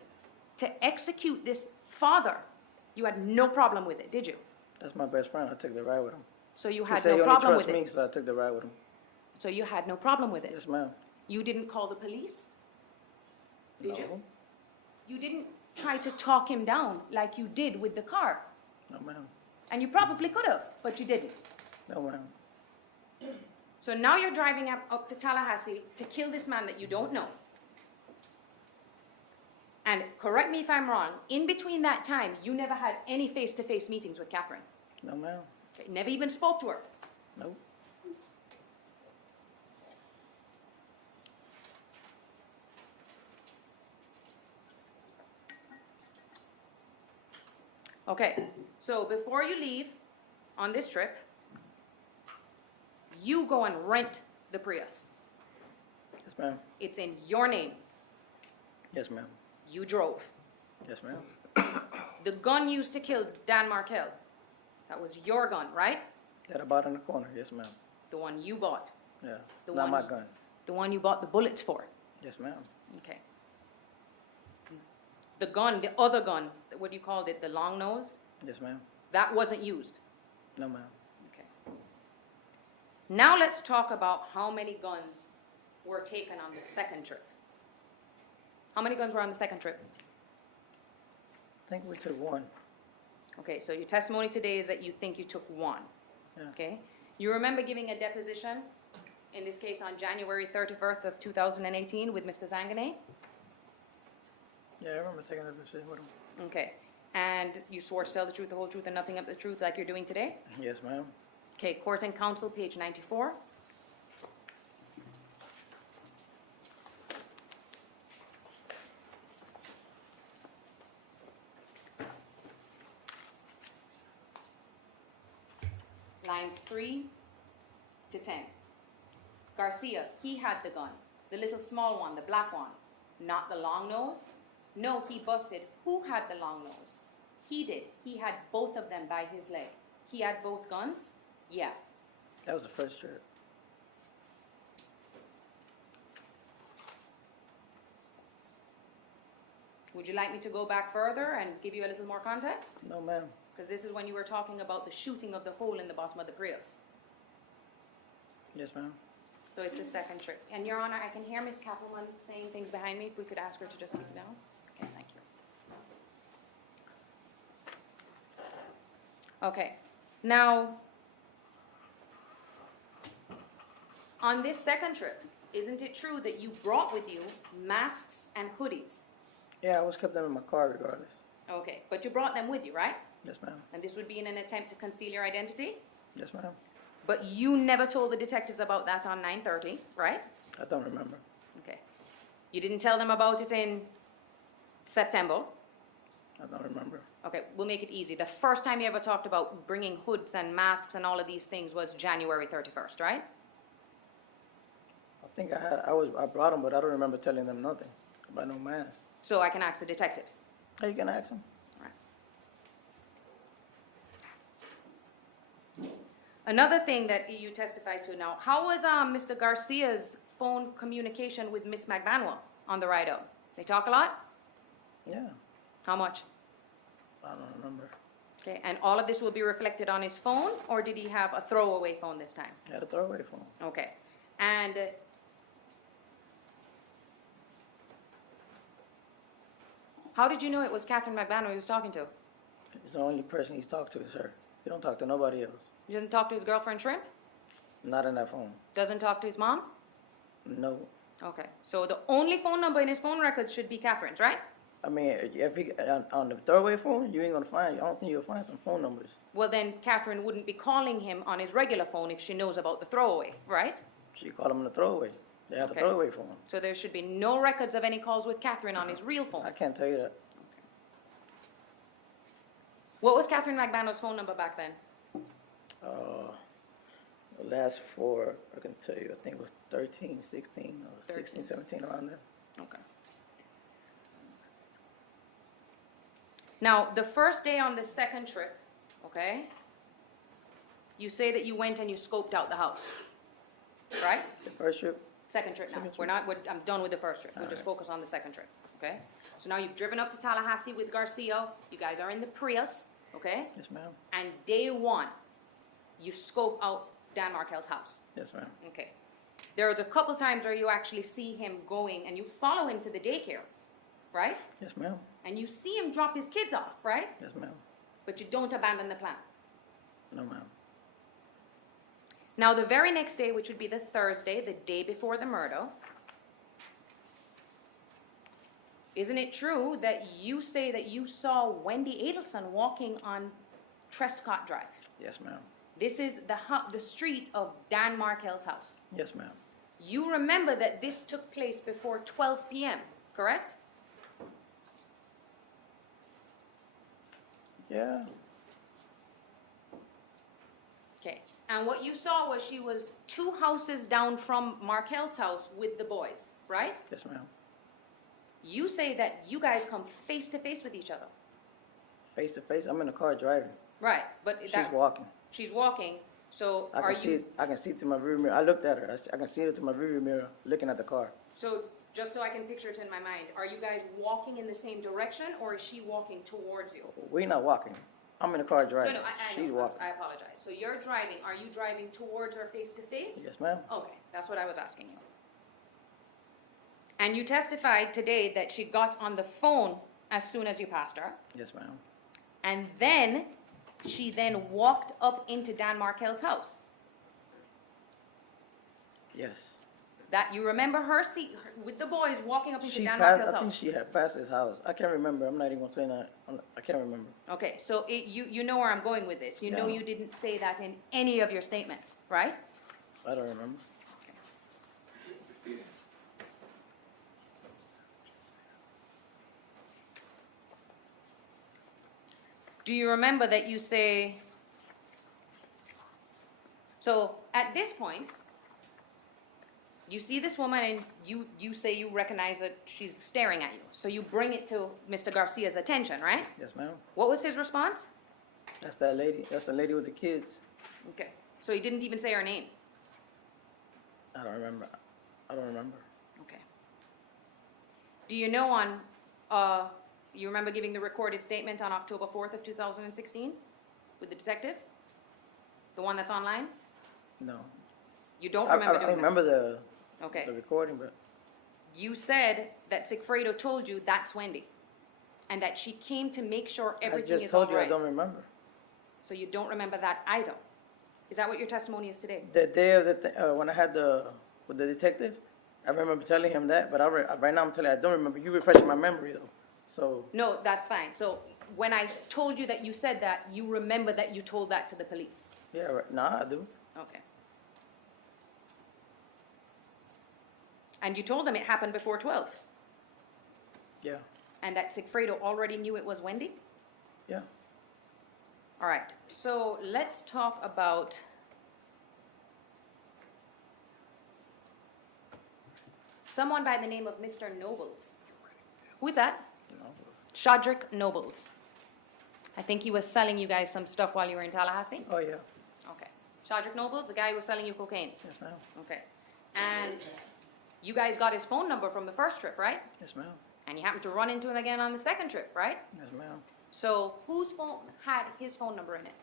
to execute this father, you had no problem with it, did you? That's my best friend. I took the ride with him. So you He had said he no only problem trusts with me, it. so I took the ride with him. So you had no problem with it. Yes, ma'am. You didn't call the police? Did you? No. You didn't try to talk him down like you did with the car. No, ma'am. And you probably could have, but you didn't. No, ma'am. So now you're driving up to Tallahassee to kill this man that you don't know. And correct me if I'm wrong, in between that time, you never had any face-to-face meetings with Catherine? No, ma'am. Okay, never even spoke to her? Nope. Okay, so before you leave on this trip, you go and rent the Prius. Yes, ma'am. It's in your name. Yes, ma'am. You drove. Yes, ma'am. The gun used to kill Dan Markel, that was your gun, right? That I bought in the corner. Yes, ma'am. The one you bought. Yeah. The Not one my gun. The one you bought the bullets for. Yes, ma'am. Okay. The gun, the other gun, what you called it, the long nose, Yes, ma'am. that wasn't used. No, ma'am. Okay. Now let's talk about how many guns were taken on the second trip. How many guns were on the second trip? I think we took one. Okay, so your testimony today is that you think you took one. Yeah. Okay. You remember giving a deposition, in this case on January 31st of 2018 with Mr. Zanganeh? Yeah, I remember taking a decision with him. Okay. And you swore to tell the truth, the whole truth, and nothing but the truth like you're doing today? Yes, ma'am. Okay, Court and Counsel, page 94. Lines 3 to 10. Garcia, he had the gun. The little small one, the black one. Not the long nose. No, he busted. Who had the long nose? He did. He had both of them by his leg. He had both guns? Yeah. That was the first trip. Would you like me to go back further and give you a little more context? No, ma'am. Because this is when you were talking about the shooting of the hole in the bottom of the Prius. Yes, ma'am. So it's the second trip. And Your Honor, I can hear Ms. Cappleman saying things behind me. If we could ask her to just keep down. Okay, thank you. Okay. Now, on this second trip, isn't it true that you brought with you masks and hoodies? Yeah, I always kept them in my car regardless. Okay, but you brought them with you, right? Yes, ma'am. And this would be in an attempt to conceal your identity? Yes, ma'am. But you never told the detectives about that on 9/30, right? I don't remember. Okay. You didn't tell them about it in September? I don't remember. Okay, we'll make it easy. The first time you ever talked about bringing hoods and masks and all of these things was January 31st, right? I think I brought them, but I don't remember telling them nothing about no mask. So I can ask the detectives. Hey, you can ask them. Another thing that you testified to now, how was Mr. Garcia's phone communication with Miss Magbanua on the ride out? They talk a lot? Yeah, How much? I don't remember. Okay, and all of this will be reflected on his phone, or did he have a throwaway phone this time? I had a throwaway phone. Okay, and how did you know it was Catherine Magbanua he was talking to? He's the only person he's talked to is her. He don't talk to nobody else. He doesn't talk to his girlfriend Shrimp? Not in that phone. Doesn't talk to his mom? No. Okay, so the only phone number in his phone records should be Catherine's, right? I mean, if he, on the throwaway phone, you ain't gonna find. I don't think you'll find some phone numbers. Well, then Catherine wouldn't be calling him on his regular phone if she knows about the throwaway, right? She called him on the throwaway. They have Okay. a throwaway phone. So there should be no records of any calls with Catherine on his real phone. I can't tell you that. What was Catherine Magbanua's phone number back then? The last four, I can tell you, I think it was 13, 16, or 13. 16, 17, around there. Okay. Now, the first day on the second trip, okay, you say that you went and you scoped out the house, right? The first trip, Second trip now. Second trip. I'm done with the first trip. We'll All just right. focus on the second trip, okay? So now you've driven up to Tallahassee with Garcia. You guys are in the Prius, okay? yes, ma'am. And day one, you scope out Dan Markel's house. Yes, ma'am. Okay. There was a couple times where you actually see him going and you follow him to the daycare, right? Yes, ma'am. And you see him drop his kids off, right? Yes, ma'am. But you don't abandon the plan. No, ma'am. Now, the very next day, which would be the Thursday, the day before the murder, isn't it true that you say that you saw Wendy Adelson walking on Trescott Drive? Yes, ma'am. This is the street of Dan Markel's house. Yes, ma'am. You remember that this took place before 12 p.m., correct? Yeah. Okay. And what you saw was she was 2 houses down from Markel's house with the boys, right? Yes, ma'am. You say that you guys come face to face with each other. Face to face. I'm in the car driving. Right, but She's walking. She's walking. So I can see through my rear mirror. I looked at her. I can see her through my rear mirror, looking at the car. So just so I can picture it in my mind, are you guys walking in the same direction, or is she walking towards you? We're not walking. I'm in the car driving. No, I She's know. walking. I apologize. So you're driving. Are you driving towards her face to face? Yes, ma'am. Okay, that's what I was asking you. And you testified today that she got on the phone as soon as you passed her, Yes, ma'am. and then she walked up into Dan Markel's house. Yes. That you remember her with the boys walking up into She Dan passed. Markel's I think house. she had passed his house. I can't remember. I'm not even gonna say that. I can't remember. Okay, so you know where I'm going with this. You know No. you didn't say that in any of your statements, right? I don't remember. Do you remember that you say, so at this point, you see this woman and you say you recognize that she's staring at you. So you bring it to Mr. Garcia's attention, right? Yes, ma'am. What was his response? That's that lady. That's the lady with the kids. Okay. So he didn't even say her name. I don't remember. Okay. Do you know you remember giving the recorded statement on October 4th of 2016 with the detectives? The one that's online? No. You don't remember I doing remember that? Okay. the recording, but You said that Sigfredo told you that's Wendy, and that she came to make sure everything I just is all told you right. I don't remember. So you don't remember that either. Is that what your testimony is today? The day of when I had with the detective, I remember telling him that, but right now I'm telling you I don't remember. You refreshing my memory though, so. No, that's fine. So when I told you that you said that, you remember that you told that to the police? Yeah, right. Nah, I do. Okay. And you told them it happened before 12? Yeah, And that Sigfredo already knew it was Wendy? yeah. All right. So let's talk about someone by the name of Mr. Nobles. Who is that? No. Shadrick Nobles. I think he was selling you guys some stuff while you were in Tallahassee? Oh yeah. Okay. Shadrick Nobles, the guy who was selling you cocaine? Yes, ma'am. Okay. And you guys got his phone number from the first trip, right? Yes, ma'am. And you happened to run into him again on the second trip, right? Yes, ma'am. So whose phone had his phone number in it?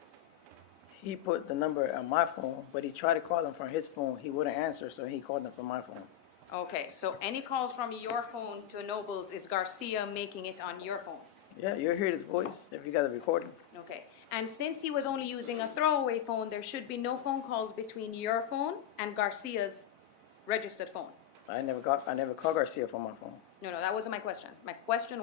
He put the number on my phone, but he tried to call him from his phone. He wouldn't answer, so he called him from my phone. Okay, so any calls from your phone to Nobles is Garcia making it on your phone? Yeah, you'll hear his voice if you got the recording. Okay, and since he was only using a throwaway phone, there should be no phone calls between your phone and Garcia's registered phone? I never called Garcia from my phone. No, that wasn't my question. My question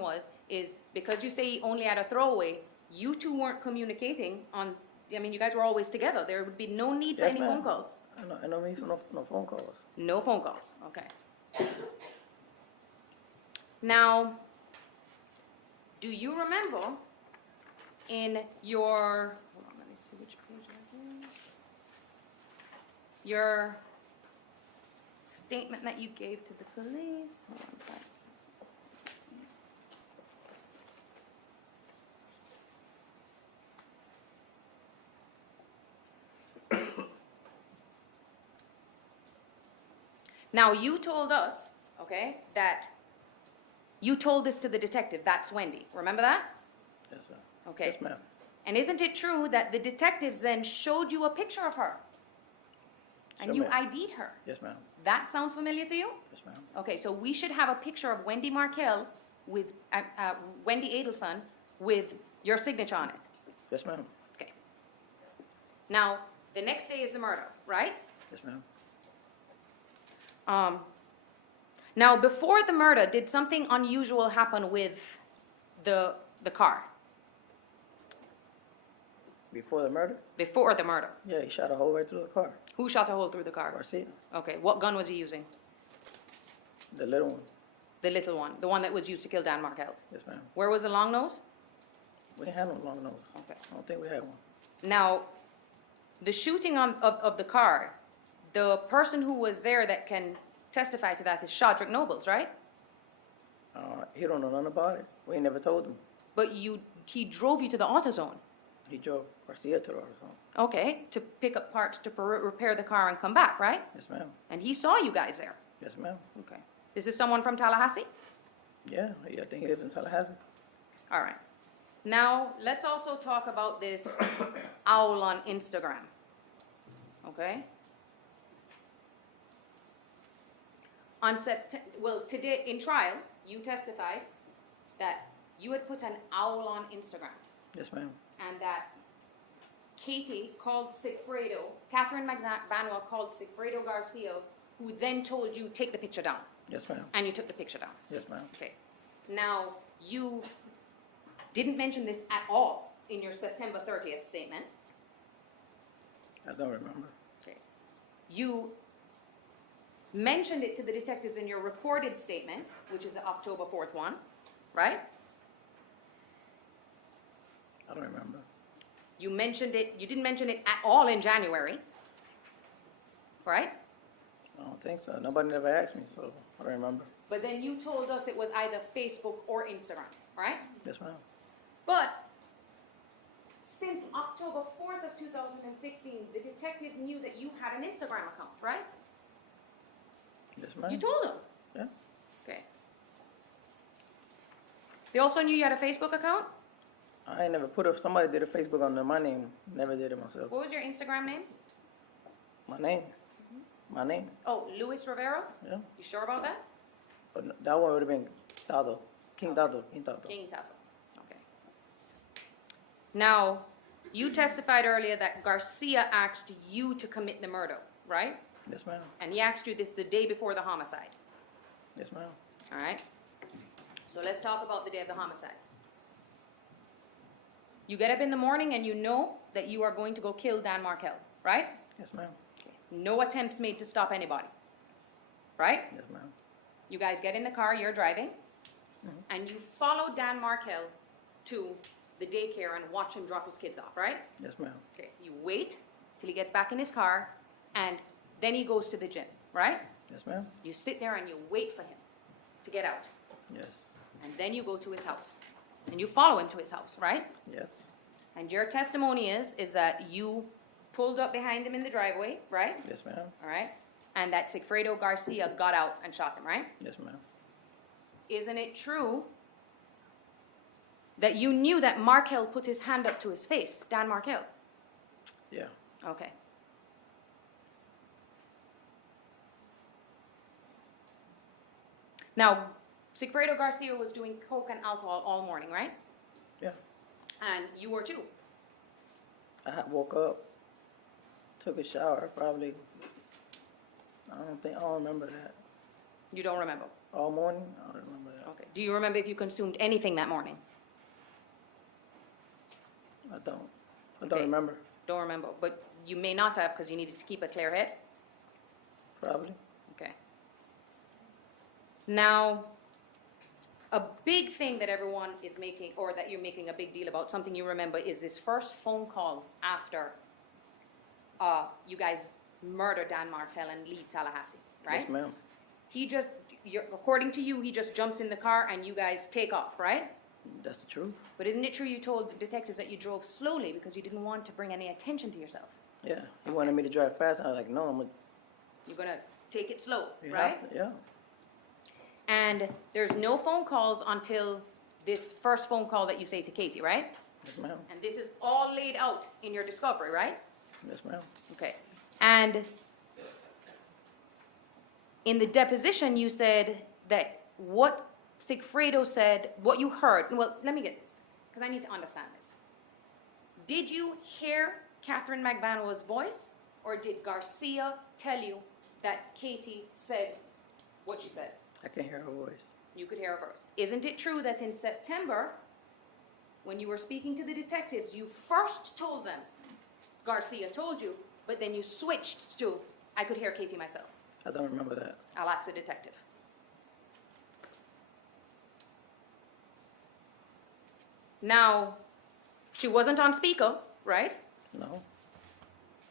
is because you say he only had a throwaway, you two weren't communicating on, I mean, you guys were always together. There would be no need for Yes, any ma'am. phone calls. I know me for no phone calls. No phone calls, okay. Now, do you remember in your, hold on, let me see which page that is. Your statement that you gave to the police, hold on, guys. Now, you told us, okay, that you told this to the detective, that's Wendy. Remember that? Yes, sir. Okay. Yes, ma'am. And isn't it true that the detectives then showed you a picture of her? And Show you me. ID'd her? Yes, ma'am. That sounds familiar to you? Yes, ma'am. Okay, so we should have a picture of Wendy Markel with, Wendy Adelson with your signature on it. Yes, ma'am. Okay. Now, the next day is the murder, right? Yes, ma'am. Now, before the murder, did something unusual happen with the car? Before the murder? Before the murder. Yeah, he shot a hole right through the car. Who shot a hole through the car? Garcia, Okay, what gun was he using? the little one. The little one, the one that was used to kill Dan Markel. Yes, ma'am. Where was the long nose? We didn't have no long nose. Okay. I don't think we had one. Now, the shooting of the car, the person who was there that can testify to that is Shadrick Nobles, right? He don't know nothing about it. We ain't never told him. But he drove you to the AutoZone. He drove Garcia to the AutoZone. Okay, to pick up parts to repair the car and come back, right? Yes, ma'am. And he saw you guys there. Yes, ma'am. Okay. This is someone from Tallahassee? Yeah, I think he lives in Tallahassee. All right. Now, let's also talk about this owl on Instagram. Okay? Today in trial, you testified that you had put an owl on Instagram Yes, ma'am. and that Katie called Sigfredo, Katherine Magbanua called Sigfredo Garcia, who then told you, take the picture down. Yes, ma'am. And you took the picture down. Yes, ma'am. Okay. Now, you didn't mention this at all in your September 30th statement. I don't remember. Okay. You mentioned it to the detectives in your recorded statement, which is the October 4th one, right? I don't remember. You mentioned it, you didn't mention it at all in January, right? I don't think so. Nobody ever asked me, so I don't remember. But then you told us it was either Facebook or Instagram, right? Yes, ma'am. But since October 4th of 2016, the detective knew that you had an Instagram account, right? Yes, ma'am. You told them? Yeah. Okay. They also knew you had a Facebook account? I ain't never put up. Somebody did a Facebook under my name. Never did it myself. What was your Instagram name? My name. My name. Oh, Luis Rivera? Yeah. You sure about that? But that one would have been Dado. King Dado. King Dado. King Tasso. Okay. Now, you testified earlier that Garcia asked you to commit the murder, right? Yes, ma'am. And he asked you this the day before the homicide. Yes, ma'am. All right? So let's talk about the day of the homicide. You get up in the morning and you know that you are going to go kill Dan Markel, right? Yes, ma'am. Okay. No attempts made to stop anybody, right? Yes, ma'am. You guys get in the car, you're driving, and you follow Dan Markel to the daycare and watch him drop his kids off, right? Yes, ma'am. Okay. You wait till he gets back in his car, and then he goes to the gym, right? Yes, ma'am. You sit there and you wait for him to get out, Yes. and then you go to his house, and you follow him to his house, right? Yes. And your testimony is that you pulled up behind him in the driveway, right? Yes, ma'am. All right? And that Sigfredo Garcia got out and shot him, right? Yes, ma'am. Isn't it true that you knew that Markel put his hand up to his face, Dan Markel? Yeah. Okay. Now, Sigfredo Garcia was doing coke and alcohol all morning, right? Yeah. And you were too. I woke up, took a shower, probably. I don't remember that. You don't remember? All morning? I don't remember that. Okay. Do you remember if you consumed anything that morning? I don't Okay. remember. Don't remember. But you may not have because you needed to keep a clear head? Probably. Okay. Now, a big thing that everyone is making, or that you're making a big deal about, something you remember, is this first phone call after you guys murder Dan Markel and leave Tallahassee, right? Yes, ma'am. According to you, he just jumps in the car and you guys take off, right? That's the truth. But isn't it true you told the detectives that you drove slowly because you didn't want to bring any attention to yourself? Yeah. He wanted me to drive fast. And I was like, no, I'm going You're going to take it slow, to. right? Yeah. And there's no phone calls until this first phone call that you say to Katie, right? Yes, ma'am. And this is all laid out in your discovery, right? Yes, ma'am. Okay. And in the deposition, you said that what Sigfredo said, what you heard, well, let me get this, because I need to understand this. Did you hear Katherine Magbanua's voice, or did Garcia tell you that Katie said what she said? I can hear her voice. You could hear her voice. Isn't it true that in September, when you were speaking to the detectives, you first told them, Garcia told you, but then you switched to, I could hear Katie myself. I don't remember that. I'll ask the detective. Now, she wasn't on speaker, right? No.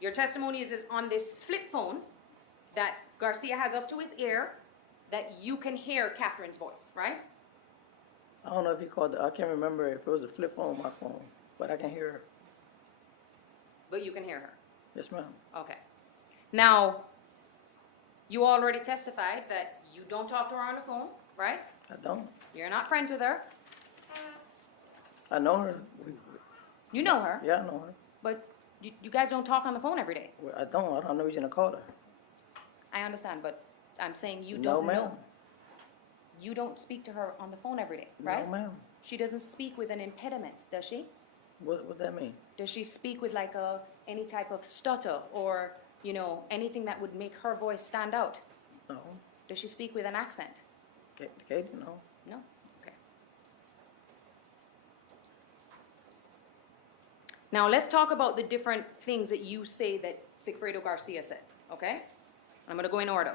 Your testimony is on this flip phone that Garcia has up to his ear that you can hear Catherine's voice, right? I don't know if he called I can't remember if it was a flip phone or my phone, but I can hear her. But you can hear her. Yes, ma'am. Okay. Now, you already testified that you don't talk to her on the phone, right? I don't. You're not friends with her. I know her. You know her, Yeah, I know her. but you guys don't talk on the phone every day. Well, I don't. I don't have no reason to call her. I understand, but I'm saying you No, don't ma'am. know. You don't speak to her on the phone every day, right? No, ma'am. She doesn't speak with an impediment, does she? What that mean? Does she speak with like any type of stutter or, anything that would make her voice stand out? No. Does she speak with an accent? Katie, no. No? Okay. Now let's talk about the different things that you say that Sigfredo Garcia said, okay? I'm going to go in order.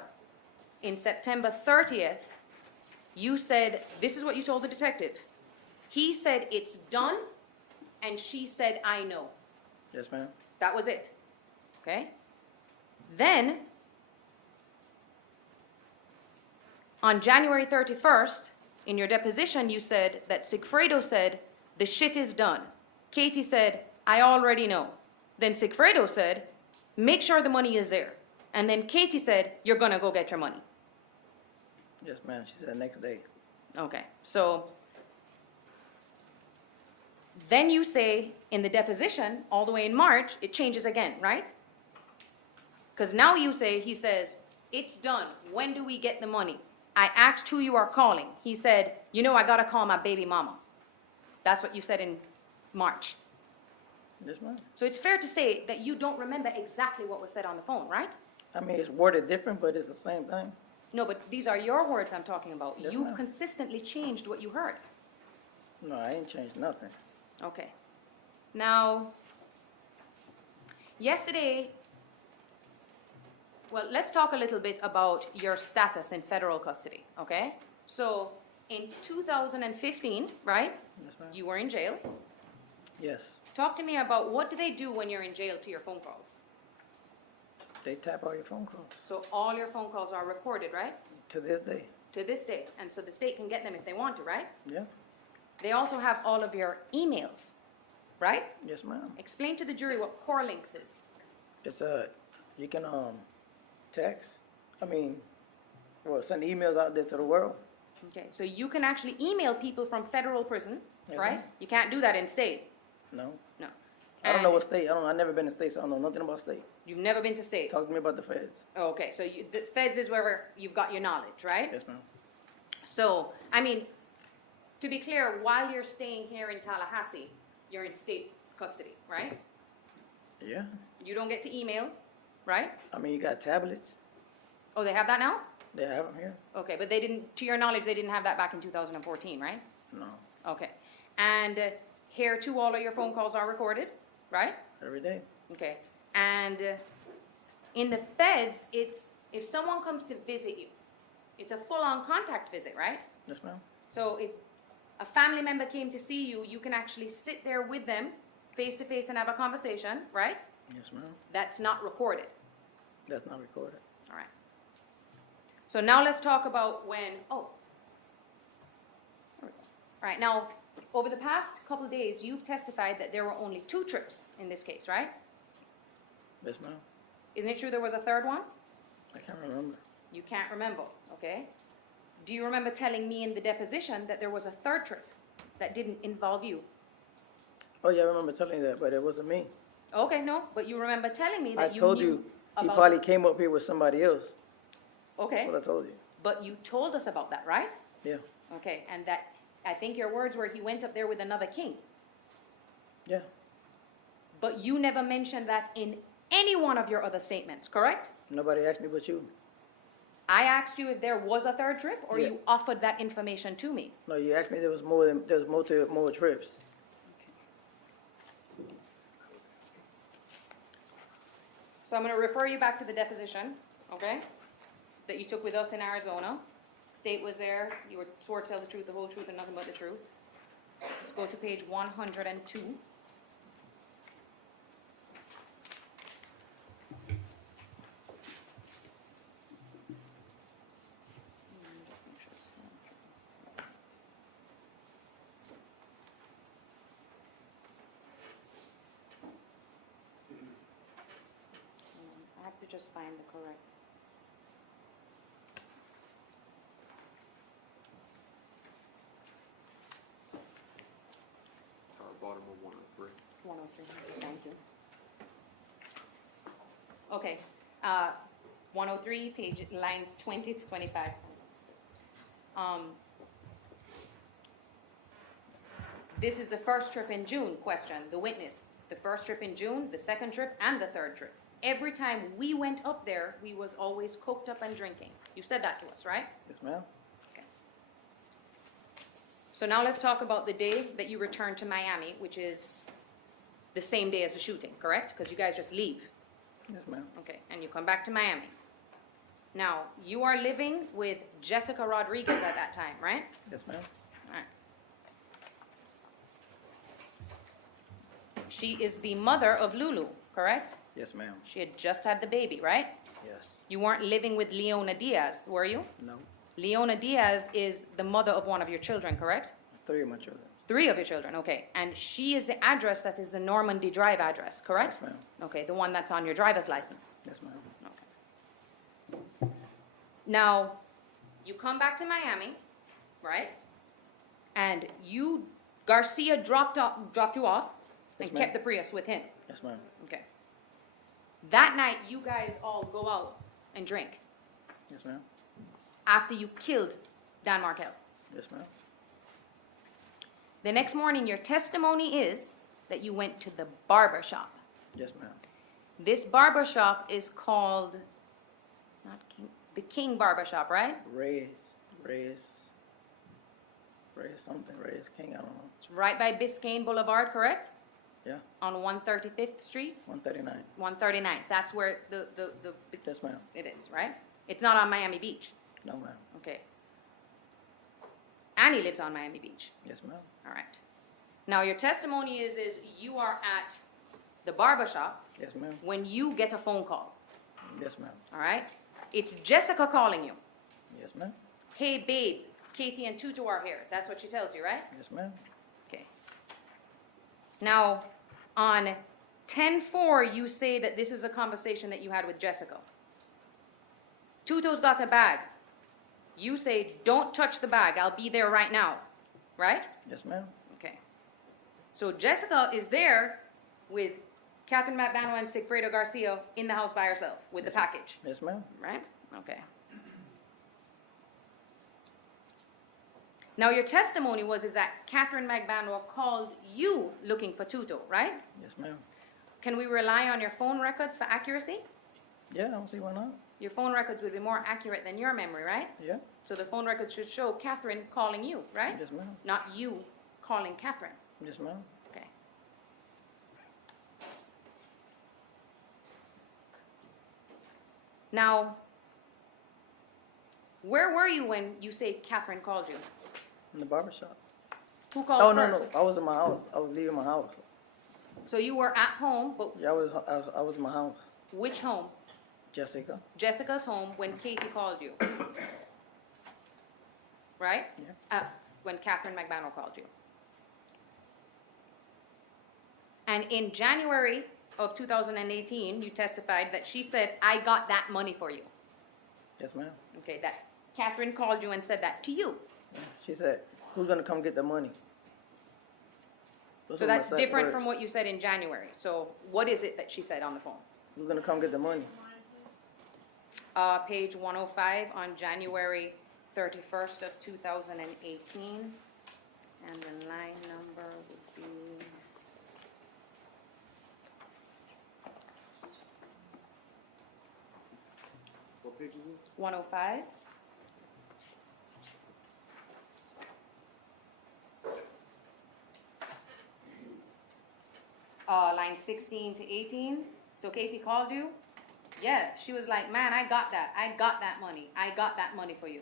In September 30th, you said, this is what you told the detective. He said, it's done, and she said, I know. Yes, ma'am. That was it, okay? Then, on January 31st, in your deposition, you said that Sigfredo said, the shit is done. Katie said, I already know. Then Sigfredo said, make sure the money is there. And then Katie said, you're going to go get your money. Yes, ma'am. She said next day. Okay, so then you say in the deposition, all the way in March, it changes again, right? Because now you say, he says, it's done. When do we get the money? I asked who you are calling. He said, I got to call my baby mama. That's what you said in March. Yes, ma'am. So it's fair to say that you don't remember exactly what was said on the phone, right? I mean, it's worded different, but it's the same thing. No, but these are your words I'm talking about. Yes, You've ma'am. consistently changed what you heard. No, I ain't changed nothing. Okay. Now, yesterday, well, let's talk a little bit about your status in federal custody, okay? So, in 2015, right, Yes, ma'am. you were in jail. Yes. Talk to me about what do they do when you're in jail to your phone calls? They tap all your phone calls. So all your phone calls are recorded, right? To this day. To this day. And so the state can get them if they want to, right? Yeah. They also have all of your emails, right? Yes, ma'am. Explain to the jury what core links is. It's you can text. Send emails out there to the world. Okay, so you can actually email people from federal prison, Yes, right? ma'am. You can't do that in state. No. No. I don't know And what state. I've never been to state, so I don't know nothing about state. You've never been to state. Talk to me about the feds. Okay, so the feds is where you've got your knowledge, right? Yes, ma'am. So, to be clear, while you're staying here in Tallahassee, you're in state custody, right? Yeah. You don't get to email, right? You got tablets. Oh, they have that now? They have them here. Okay, but they didn't, to your knowledge, they didn't have that back in 2014, right? No. Okay. And here too, all of your phone calls are recorded, right? Every day. Okay. And in the feds, it's, if someone comes to visit you, it's a full-on contact visit, right? Yes, ma'am. So if a family member came to see you, you can actually sit there with them face-to-face and have a conversation, right? Yes, ma'am. That's not recorded. That's not recorded. All right. So now let's talk about when, all right, now, over the past couple of days, you've testified that there were only 2 trips in this case, right? Yes, ma'am. Isn't it true there was a third one? I can't remember. You can't remember, okay? Do you remember telling me in the deposition that there was a third trip that didn't involve you? Oh, yeah, I remember telling you that, but it wasn't me. Okay, no, but you remember telling me that I you told knew you he about probably came up here with somebody else. Okay, That's what I told you. but you told us about that, right? Yeah. Okay, and that, I think your words were he went up there with another king. Yeah. But you never mentioned that in any one of your other statements, correct? Nobody asked me but you. I asked you if there was a third trip, or Yeah. you offered that information to me? No, you asked me there was more trips. So I'm going to refer you back to the deposition, okay, that you took with us in Arizona. State was there. You were swore to tell the truth, the whole truth, and nothing but the truth. Let's go to page 102. I have to just find the correct. Bottom of 103. 103, thank you. Okay, 103, page, lines 20 to 25. This is the first trip in June, question, the witness. The first trip in June, the second trip, and the third trip. Every time we went up there, we was always coked up and drinking. You said that to us, right? Yes, ma'am. So now let's talk about the day that you returned to Miami, which is the same day as the shooting, correct? Because you guys just leave. Yes, ma'am. Okay, and you come back to Miami. Now, you are living with Jessica Rodriguez at that time, right? Yes, ma'am. All right. She is the mother of Lulu, correct? Yes, ma'am. She had just had the baby, right? Yes. You weren't living with Leona Diaz, were you? No. Leona Diaz is the mother of one of your children, correct? 3 of my children. 3 of your children, okay. And she is the address that is the Normandy Drive address, correct? Yes, ma'am. Okay, the one that's on your driver's license. Yes, ma'am. Okay. Now, you come back to Miami, right? And Garcia dropped you off and Yes, ma'am. kept the Prius with him. Yes, ma'am. Okay. That night, you guys all go out and drink Yes, ma'am. after you killed Dan Markel. Yes, ma'am. The next morning, your testimony is that you went to the barber shop. Yes, ma'am. This barber shop is called, the King Barber Shop, right? Reyes King, I don't know. It's right by Biscayne Boulevard, correct? Yeah. On 135th Street? 139. 139th. That's where the Yes, ma'am. it is, right? It's not on Miami Beach. No, ma'am. Okay. Annie lives on Miami Beach. Yes, ma'am. All right. Now, your testimony is you are at the barber shop Yes, ma'am. when you get a phone call. Yes, ma'am. All right? It's Jessica calling you. Yes, ma'am. Hey, babe, Katie and Tutu are here. That's what she tells you, right? Yes, ma'am. Okay. Now, on 10/4, you say that this is a conversation that you had with Jessica. Tutu's got a bag. You say, don't touch the bag. I'll be there right now. Right? Yes, ma'am. Okay. So Jessica is there with Katherine Magbanua and Sigfredo Garcia in the house by herself with the package. Yes, ma'am. Right? Okay. Now, your testimony is that Katherine Magbanua called you looking for Tutu, right? Yes, ma'am. Can we rely on your phone records for accuracy? Yeah, I don't see why not. Your phone records would be more accurate than your memory, right? Yeah. So the phone records should show Katherine calling you, right? Yes, ma'am. Not you calling Katherine. Yes, ma'am. Okay. Now, where were you when you say Katherine called you? In the barber shop. Who called Oh, first? no. I was in my house. I was leaving my house. So you were at home, but Yeah, I was in my house. which home? Jessica. Jessica's home when Katie called you. Right? Yeah. When Katherine Magbanua called you. And in January of 2018, you testified that she said, I got that money for you. Yes, ma'am. Okay, that Katherine called you and said that to you. Yeah. She said, who's going to come get the money? Those So were my that's exact different words. from what you said in January. So what is it that she said on the phone? Who's going to come get the money? Page 105 on January 31st of 2018. And the line number would be... What What page is it? 105. Line 16 to 18. So Katie called you? Yeah, she was like, man, I got that. I got that money. I got that money for you.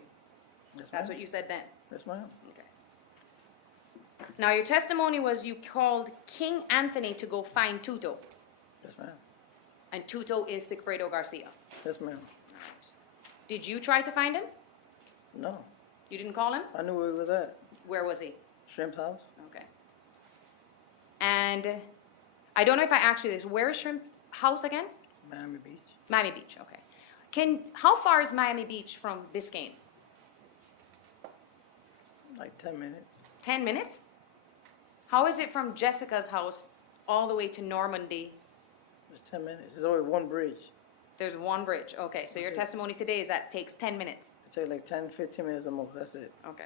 Yes, That's ma'am. what you said then. Yes, ma'am. Okay. Now your testimony was you called King Anthony to go find Tuto. Yes, ma'am. And Tuto is Sigfredo Garcia. Yes, ma'am. Did you try to find him? No, You didn't call him? I knew where he was at. Where was he? Shrimp's house. Okay. And I don't know if I asked you this. Where is Shrimp's house again? Miami Beach. Miami Beach, okay. How far is Miami Beach from Biscayne? Like 10 minutes. 10 minutes? How is it from Jessica's house all the way to Normandy? It's 10 minutes. There's only one bridge. There's one bridge. Okay, so your testimony today is that takes 10 minutes. It takes like 10, 15 minutes or more. That's it. Okay.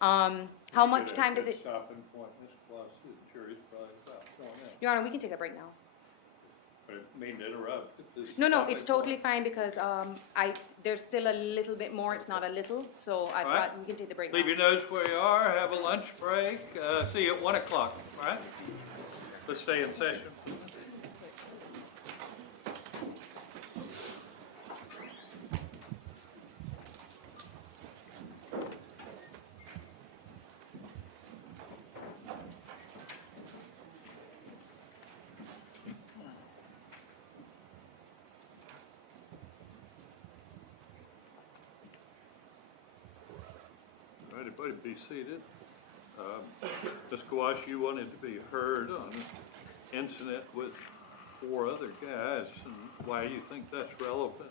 How much time does it? Stopping point, Ms. Plus, the jury's probably about going in. Your Honor, we can take a break now. I didn't mean to interrupt. No, it's totally fine because there's still a little bit more. It's not a little, so I All right. thought we can take the break now. Leave your notes where you are, have a lunch break, see you at 1 o'clock, all right? Let's stay in session. Everybody be seated. Ms. Kawash, you wanted to be heard on an incident with 4 other guys, and why you think that's relevant?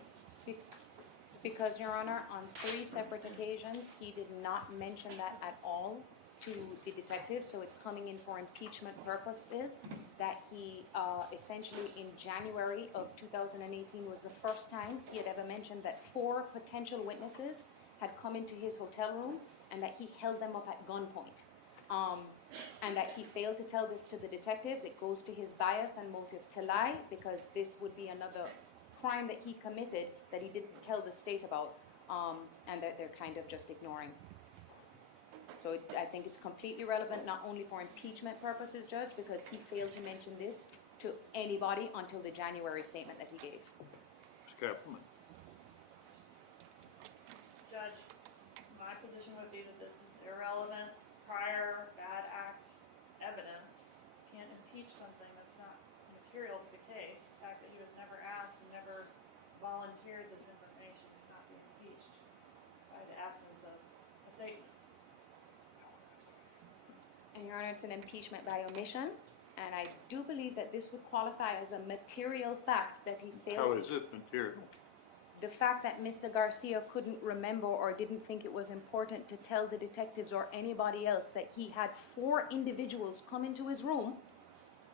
Because, Your Honor, on 3 separate occasions, he did not mention that at all to the detective, so it's coming in for impeachment purposes, that he essentially in January of 2018 was the first time he had ever mentioned that 4 potential witnesses had come into his hotel room and that he held them up at gunpoint. And that he failed to tell this to the detective. That goes to his bias and motive to lie, because this would be another crime that he committed that he didn't tell the state about, and that they're kind of just ignoring. So I think it's completely relevant, not only for impeachment purposes, Judge, because he failed to mention this to anybody until the January statement that he gave. Ms. Cappleman? Judge, my position would be that this is irrelevant, prior bad act evidence. Can't impeach something that's not material to the case. The fact that he was never asked and never volunteered this information cannot be impeached by the absence of a statement. And Your Honor, it's an impeachment by omission, and I do believe that this would qualify as a material fact that he failed. How is it material? The fact that Mr. Garcia couldn't remember or didn't think it was important to tell the detectives or anybody else that he had 4 individuals come into his room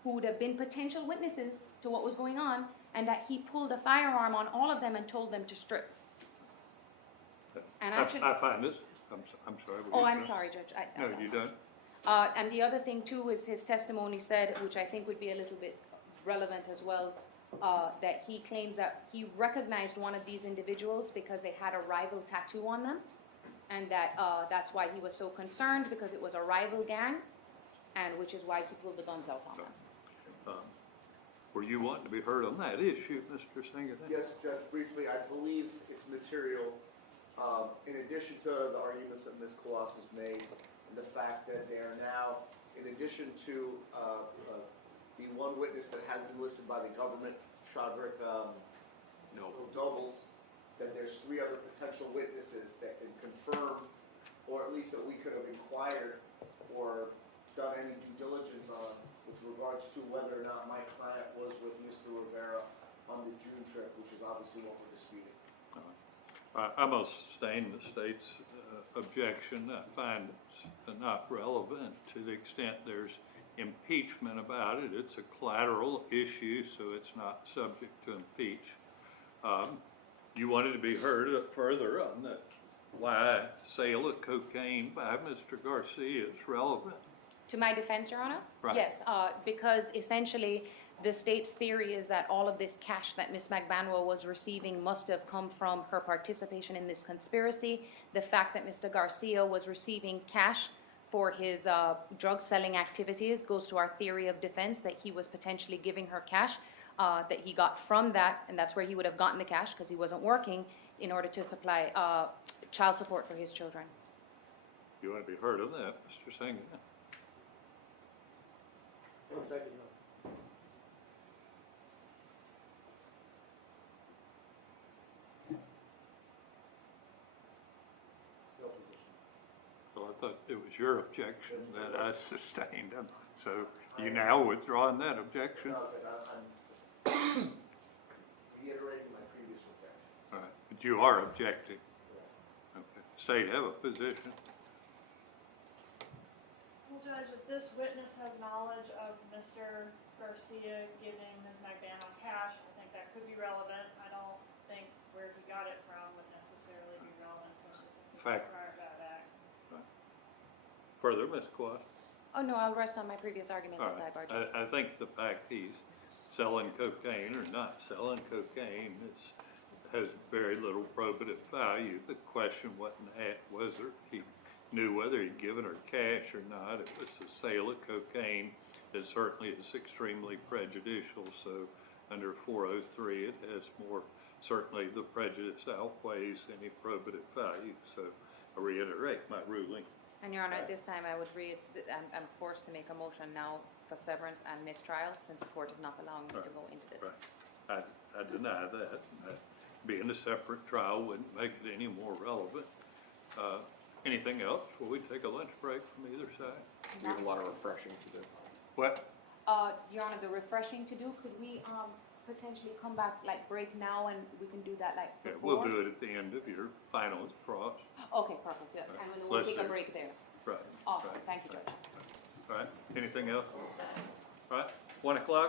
who would have been potential witnesses to what was going on, and that he pulled a firearm on all of them and told them to strip. And actually, I find this, I'm sorry. oh, I'm sorry, Judge. No, you don't. And the other thing too is his testimony said, which I think would be a little bit relevant as well, that he claims that he recognized one of these individuals because they had a rival tattoo on them, and that that's why he was so concerned, because it was a rival gang, and which is why he pulled the guns out on them. Were you wanting to be heard on that issue, Mr. Singer? Yes, Judge, briefly, I believe it's material, in addition to the arguments that Ms. Colossus has made, and the fact that they are now, in addition to the one witness that has been listed by the government, Chodrick Doubles, that there's 3 other potential witnesses that can confirm, or at least that we could have inquired or done any due diligence on with regards to whether or not my client was with Mr. Rivera on the June trip, which is obviously what we're disputing. I must sustain the state's objection. I find it's not relevant to the extent there's impeachment about it. It's a collateral issue, so it's not subject to impeach. You wanted to be heard further on that, why sale of cocaine by Mr. Garcia is relevant. To my defense, Your Honor? Right. Yes, because essentially The state's theory is that all of this cash that Ms. Magbanua was receiving must have come from her participation in this conspiracy. The fact that Mr. Garcia was receiving cash for his drug selling activities goes to our theory of defense, that he was potentially giving her cash that he got from that, and that's where he would have gotten the cash because he wasn't working, in order to supply child support for his children. You want to be heard on that, Mr. Singh? 1 second. So I thought it was your objection that I sustained, so you now withdrawing that objection? I'm reiterating my previous objection. All right, but you are objecting. Okay. State, have a position. Well, Judge, if this witness has knowledge of Mr. Garcia giving Ms. Magbanua cash, I think that could be relevant. I don't think where he got it from would necessarily be relevant, especially since it's a Fact. prior bad act. Further, Ms. Quast? Oh, no, I'll rest on my previous arguments All as I right. barge. I think the fact he's selling cocaine or not selling cocaine has very little probative value. The question wasn't whether he knew whether he'd given her cash or not. It was the sale of cocaine that certainly is extremely prejudicial. So under 403, it has more, certainly the prejudice outweighs any probative value. So I reiterate my ruling. And Your Honor, at this time, I would I'm forced to make a motion now for severance and mistrial, since the court is not allowing me to go into this. Right. I deny that. Being a separate trial wouldn't make it any more relevant. Anything else? Will we take a lunch break from either side? We have a lot of refreshing to do. What? Your Honor, the refreshing to do, could we potentially come back, like break now, and we can do that like Yeah, before? we'll do it at the end of your finals cross. Okay, perfect, yeah. And then we'll Let's take a do it. break there. Right. Awesome, right, thank you, right. Judge. All right, anything else? All right, 1 o'clock?